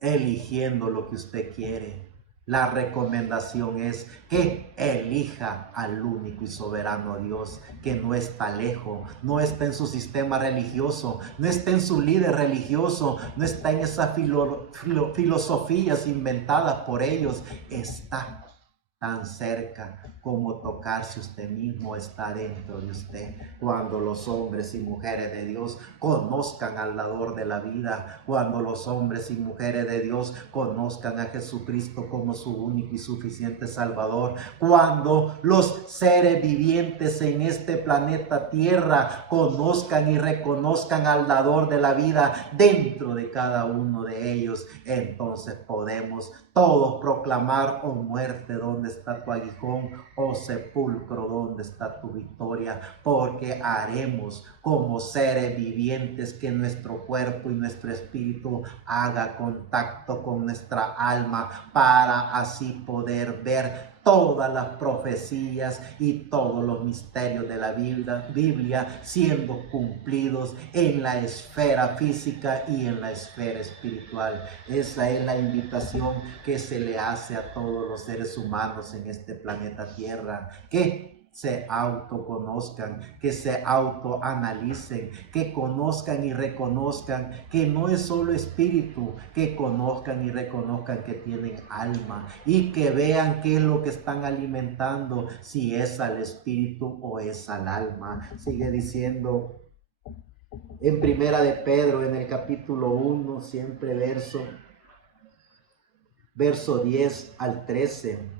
eligiendo lo que usted quiere. La recomendación es que elija al único y soberano Dios, que no está lejos, no está en su sistema religioso, no está en su líder religioso, no está en esas filosofías inventadas por ellos, está tan cerca como tocarse usted mismo, está dentro de usted. Cuando los hombres y mujeres de Dios conozcan al dador de la vida, cuando los hombres y mujeres de Dios conozcan a Jesucristo como su único y suficiente Salvador, cuando los seres vivientes en este planeta Tierra conozcan y reconozcan al dador de la vida dentro de cada uno de ellos, entonces podemos todos proclamar: oh muerte, ¿dónde está tu aguijón? Oh sepulcro, ¿dónde está tu victoria? Porque haremos como seres vivientes que nuestro cuerpo y nuestro espíritu haga contacto con nuestra alma, para así poder ver todas las profecías y todos los misterios de la Biblia siendo cumplidos en la esfera física y en la esfera espiritual. Esa es la invitación que se le hace a todos los seres humanos en este planeta Tierra, que se autoconozcan, que se autoanalicen, que conozcan y reconozcan que no es solo espíritu, que conozcan y reconozcan que tienen alma y que vean qué es lo que están alimentando, si es al espíritu o es al alma. Sigue diciendo en Primera de Pedro, en el capítulo 1, siempre verso 10 al 13.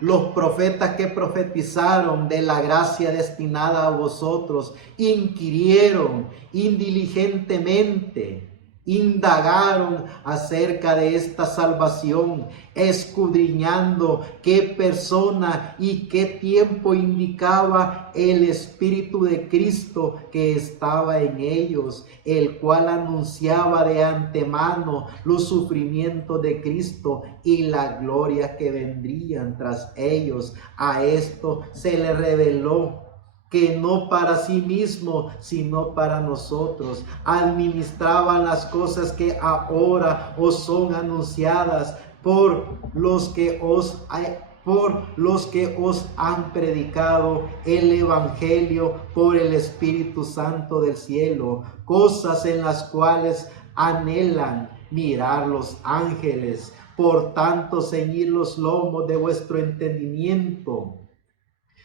Los profetas que profetizaron de la gracia destinada a vosotros inquirieron diligentemente, indagaron acerca de esta salvación, escudriñando qué persona y qué tiempo indicaba el Espíritu de Cristo que estaba en ellos, el cual anunciaba de antemano los sufrimientos de Cristo y la gloria que vendrían tras ellos. A esto se le reveló que no para sí mismo, sino para nosotros, administraban las cosas que ahora os son anunciadas por los que os han predicado el Evangelio por el Espíritu Santo del cielo, cosas en las cuales anhelan mirar los ángeles. Por tanto, ceñid los lomos de vuestro entendimiento,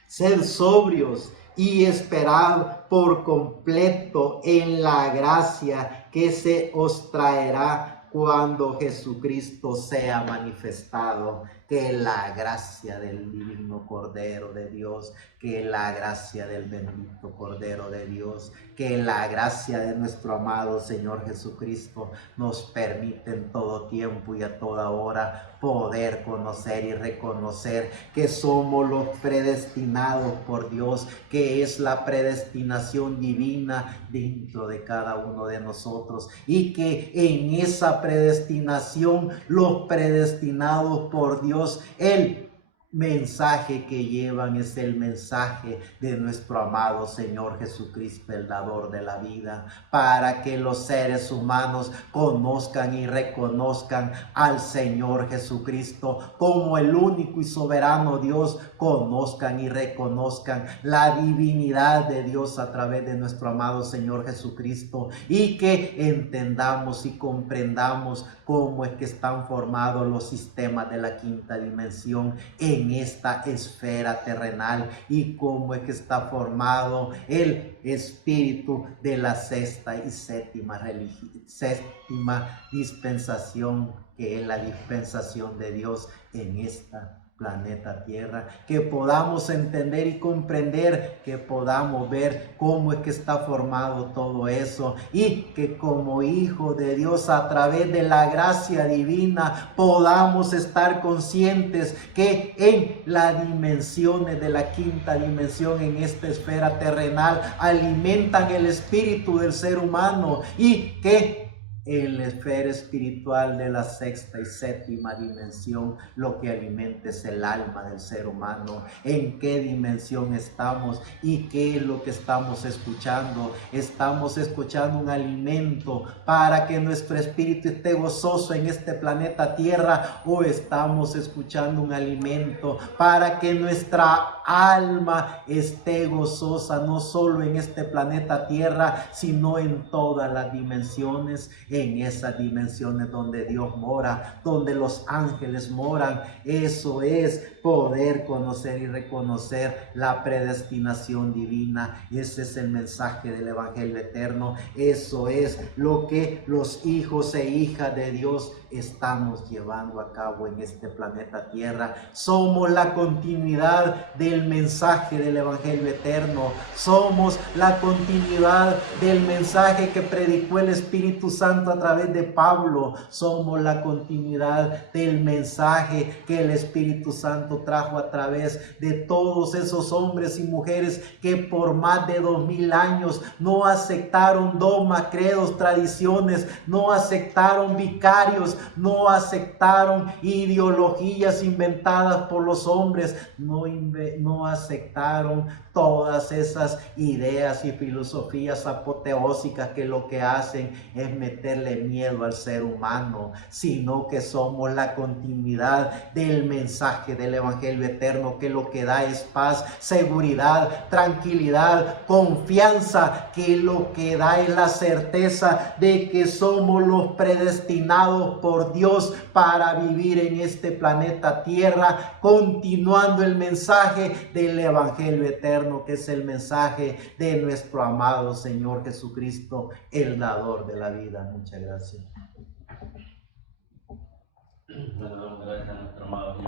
sed sobrios y esperad por completo en la gracia que se os traerá cuando Jesucristo sea manifestado. Que la gracia del divino Cordero de Dios, que la gracia del bendito Cordero de Dios, que la gracia de nuestro amado Señor Jesucristo nos permite en todo tiempo y a toda hora poder conocer y reconocer que somos los predestinados por Dios, que es la predestinación divina dentro de cada uno de nosotros, y que en esa predestinación, los predestinados por Dios, el mensaje que llevan es el mensaje de nuestro amado Señor Jesucristo, el dador de la vida, para que los seres humanos conozcan y reconozcan al Señor Jesucristo como el único y soberano Dios, conozcan y reconozcan la divinidad de Dios a través de nuestro amado Señor Jesucristo, y que entendamos y comprendamos cómo es que están formados los sistemas de la quinta dimensión en esta esfera terrenal, y cómo es que está formado el espíritu de la sexta y séptima dispensación, que es la dispensación de Dios en esta planeta Tierra. Que podamos entender y comprender, que podamos ver cómo es que está formado todo eso, y que como hijo de Dios, a través de la gracia divina, podamos estar conscientes que en las dimensiones de la quinta dimensión, en esta esfera terrenal, alimentan el espíritu del ser humano, y que en la esfera espiritual de la sexta y séptima dimensión, lo que alimenta es el alma del ser humano. ¿En qué dimensión estamos y qué es lo que estamos escuchando? Estamos escuchando un alimento para que nuestro espíritu esté gozoso en este planeta Tierra, o estamos escuchando un alimento para que nuestra alma esté gozosa, no solo en este planeta Tierra, sino en todas las dimensiones, en esas dimensiones donde Dios mora, donde los ángeles moran. Eso es poder conocer y reconocer la predestinación divina. Ese es el mensaje del Evangelio eterno. Eso es lo que los hijos e hijas de Dios estamos llevando a cabo en este planeta Tierra. Somos la continuidad del mensaje del Evangelio eterno. Somos la continuidad del mensaje que predicó el Espíritu Santo a través de Pablo. Somos la continuidad del mensaje que el Espíritu Santo trajo a través de todos esos hombres y mujeres que por más de 2000 años no aceptaron dogmas, credos, tradiciones, no aceptaron vicarios, no aceptaron ideologías inventadas por los hombres, no aceptaron todas esas ideas y filosofías apoteósicas que lo que hacen es meterle miedo al ser humano, sino que somos la continuidad del mensaje del Evangelio eterno, que lo que da es paz, seguridad, tranquilidad, confianza, que lo que da es la certeza de que somos los predestinados por Dios para vivir en este planeta Tierra, continuando el mensaje del Evangelio eterno, que es el mensaje de nuestro amado Señor Jesucristo, el dador de la vida. Muchas gracias. Bueno, gracias a nuestro amado Señor.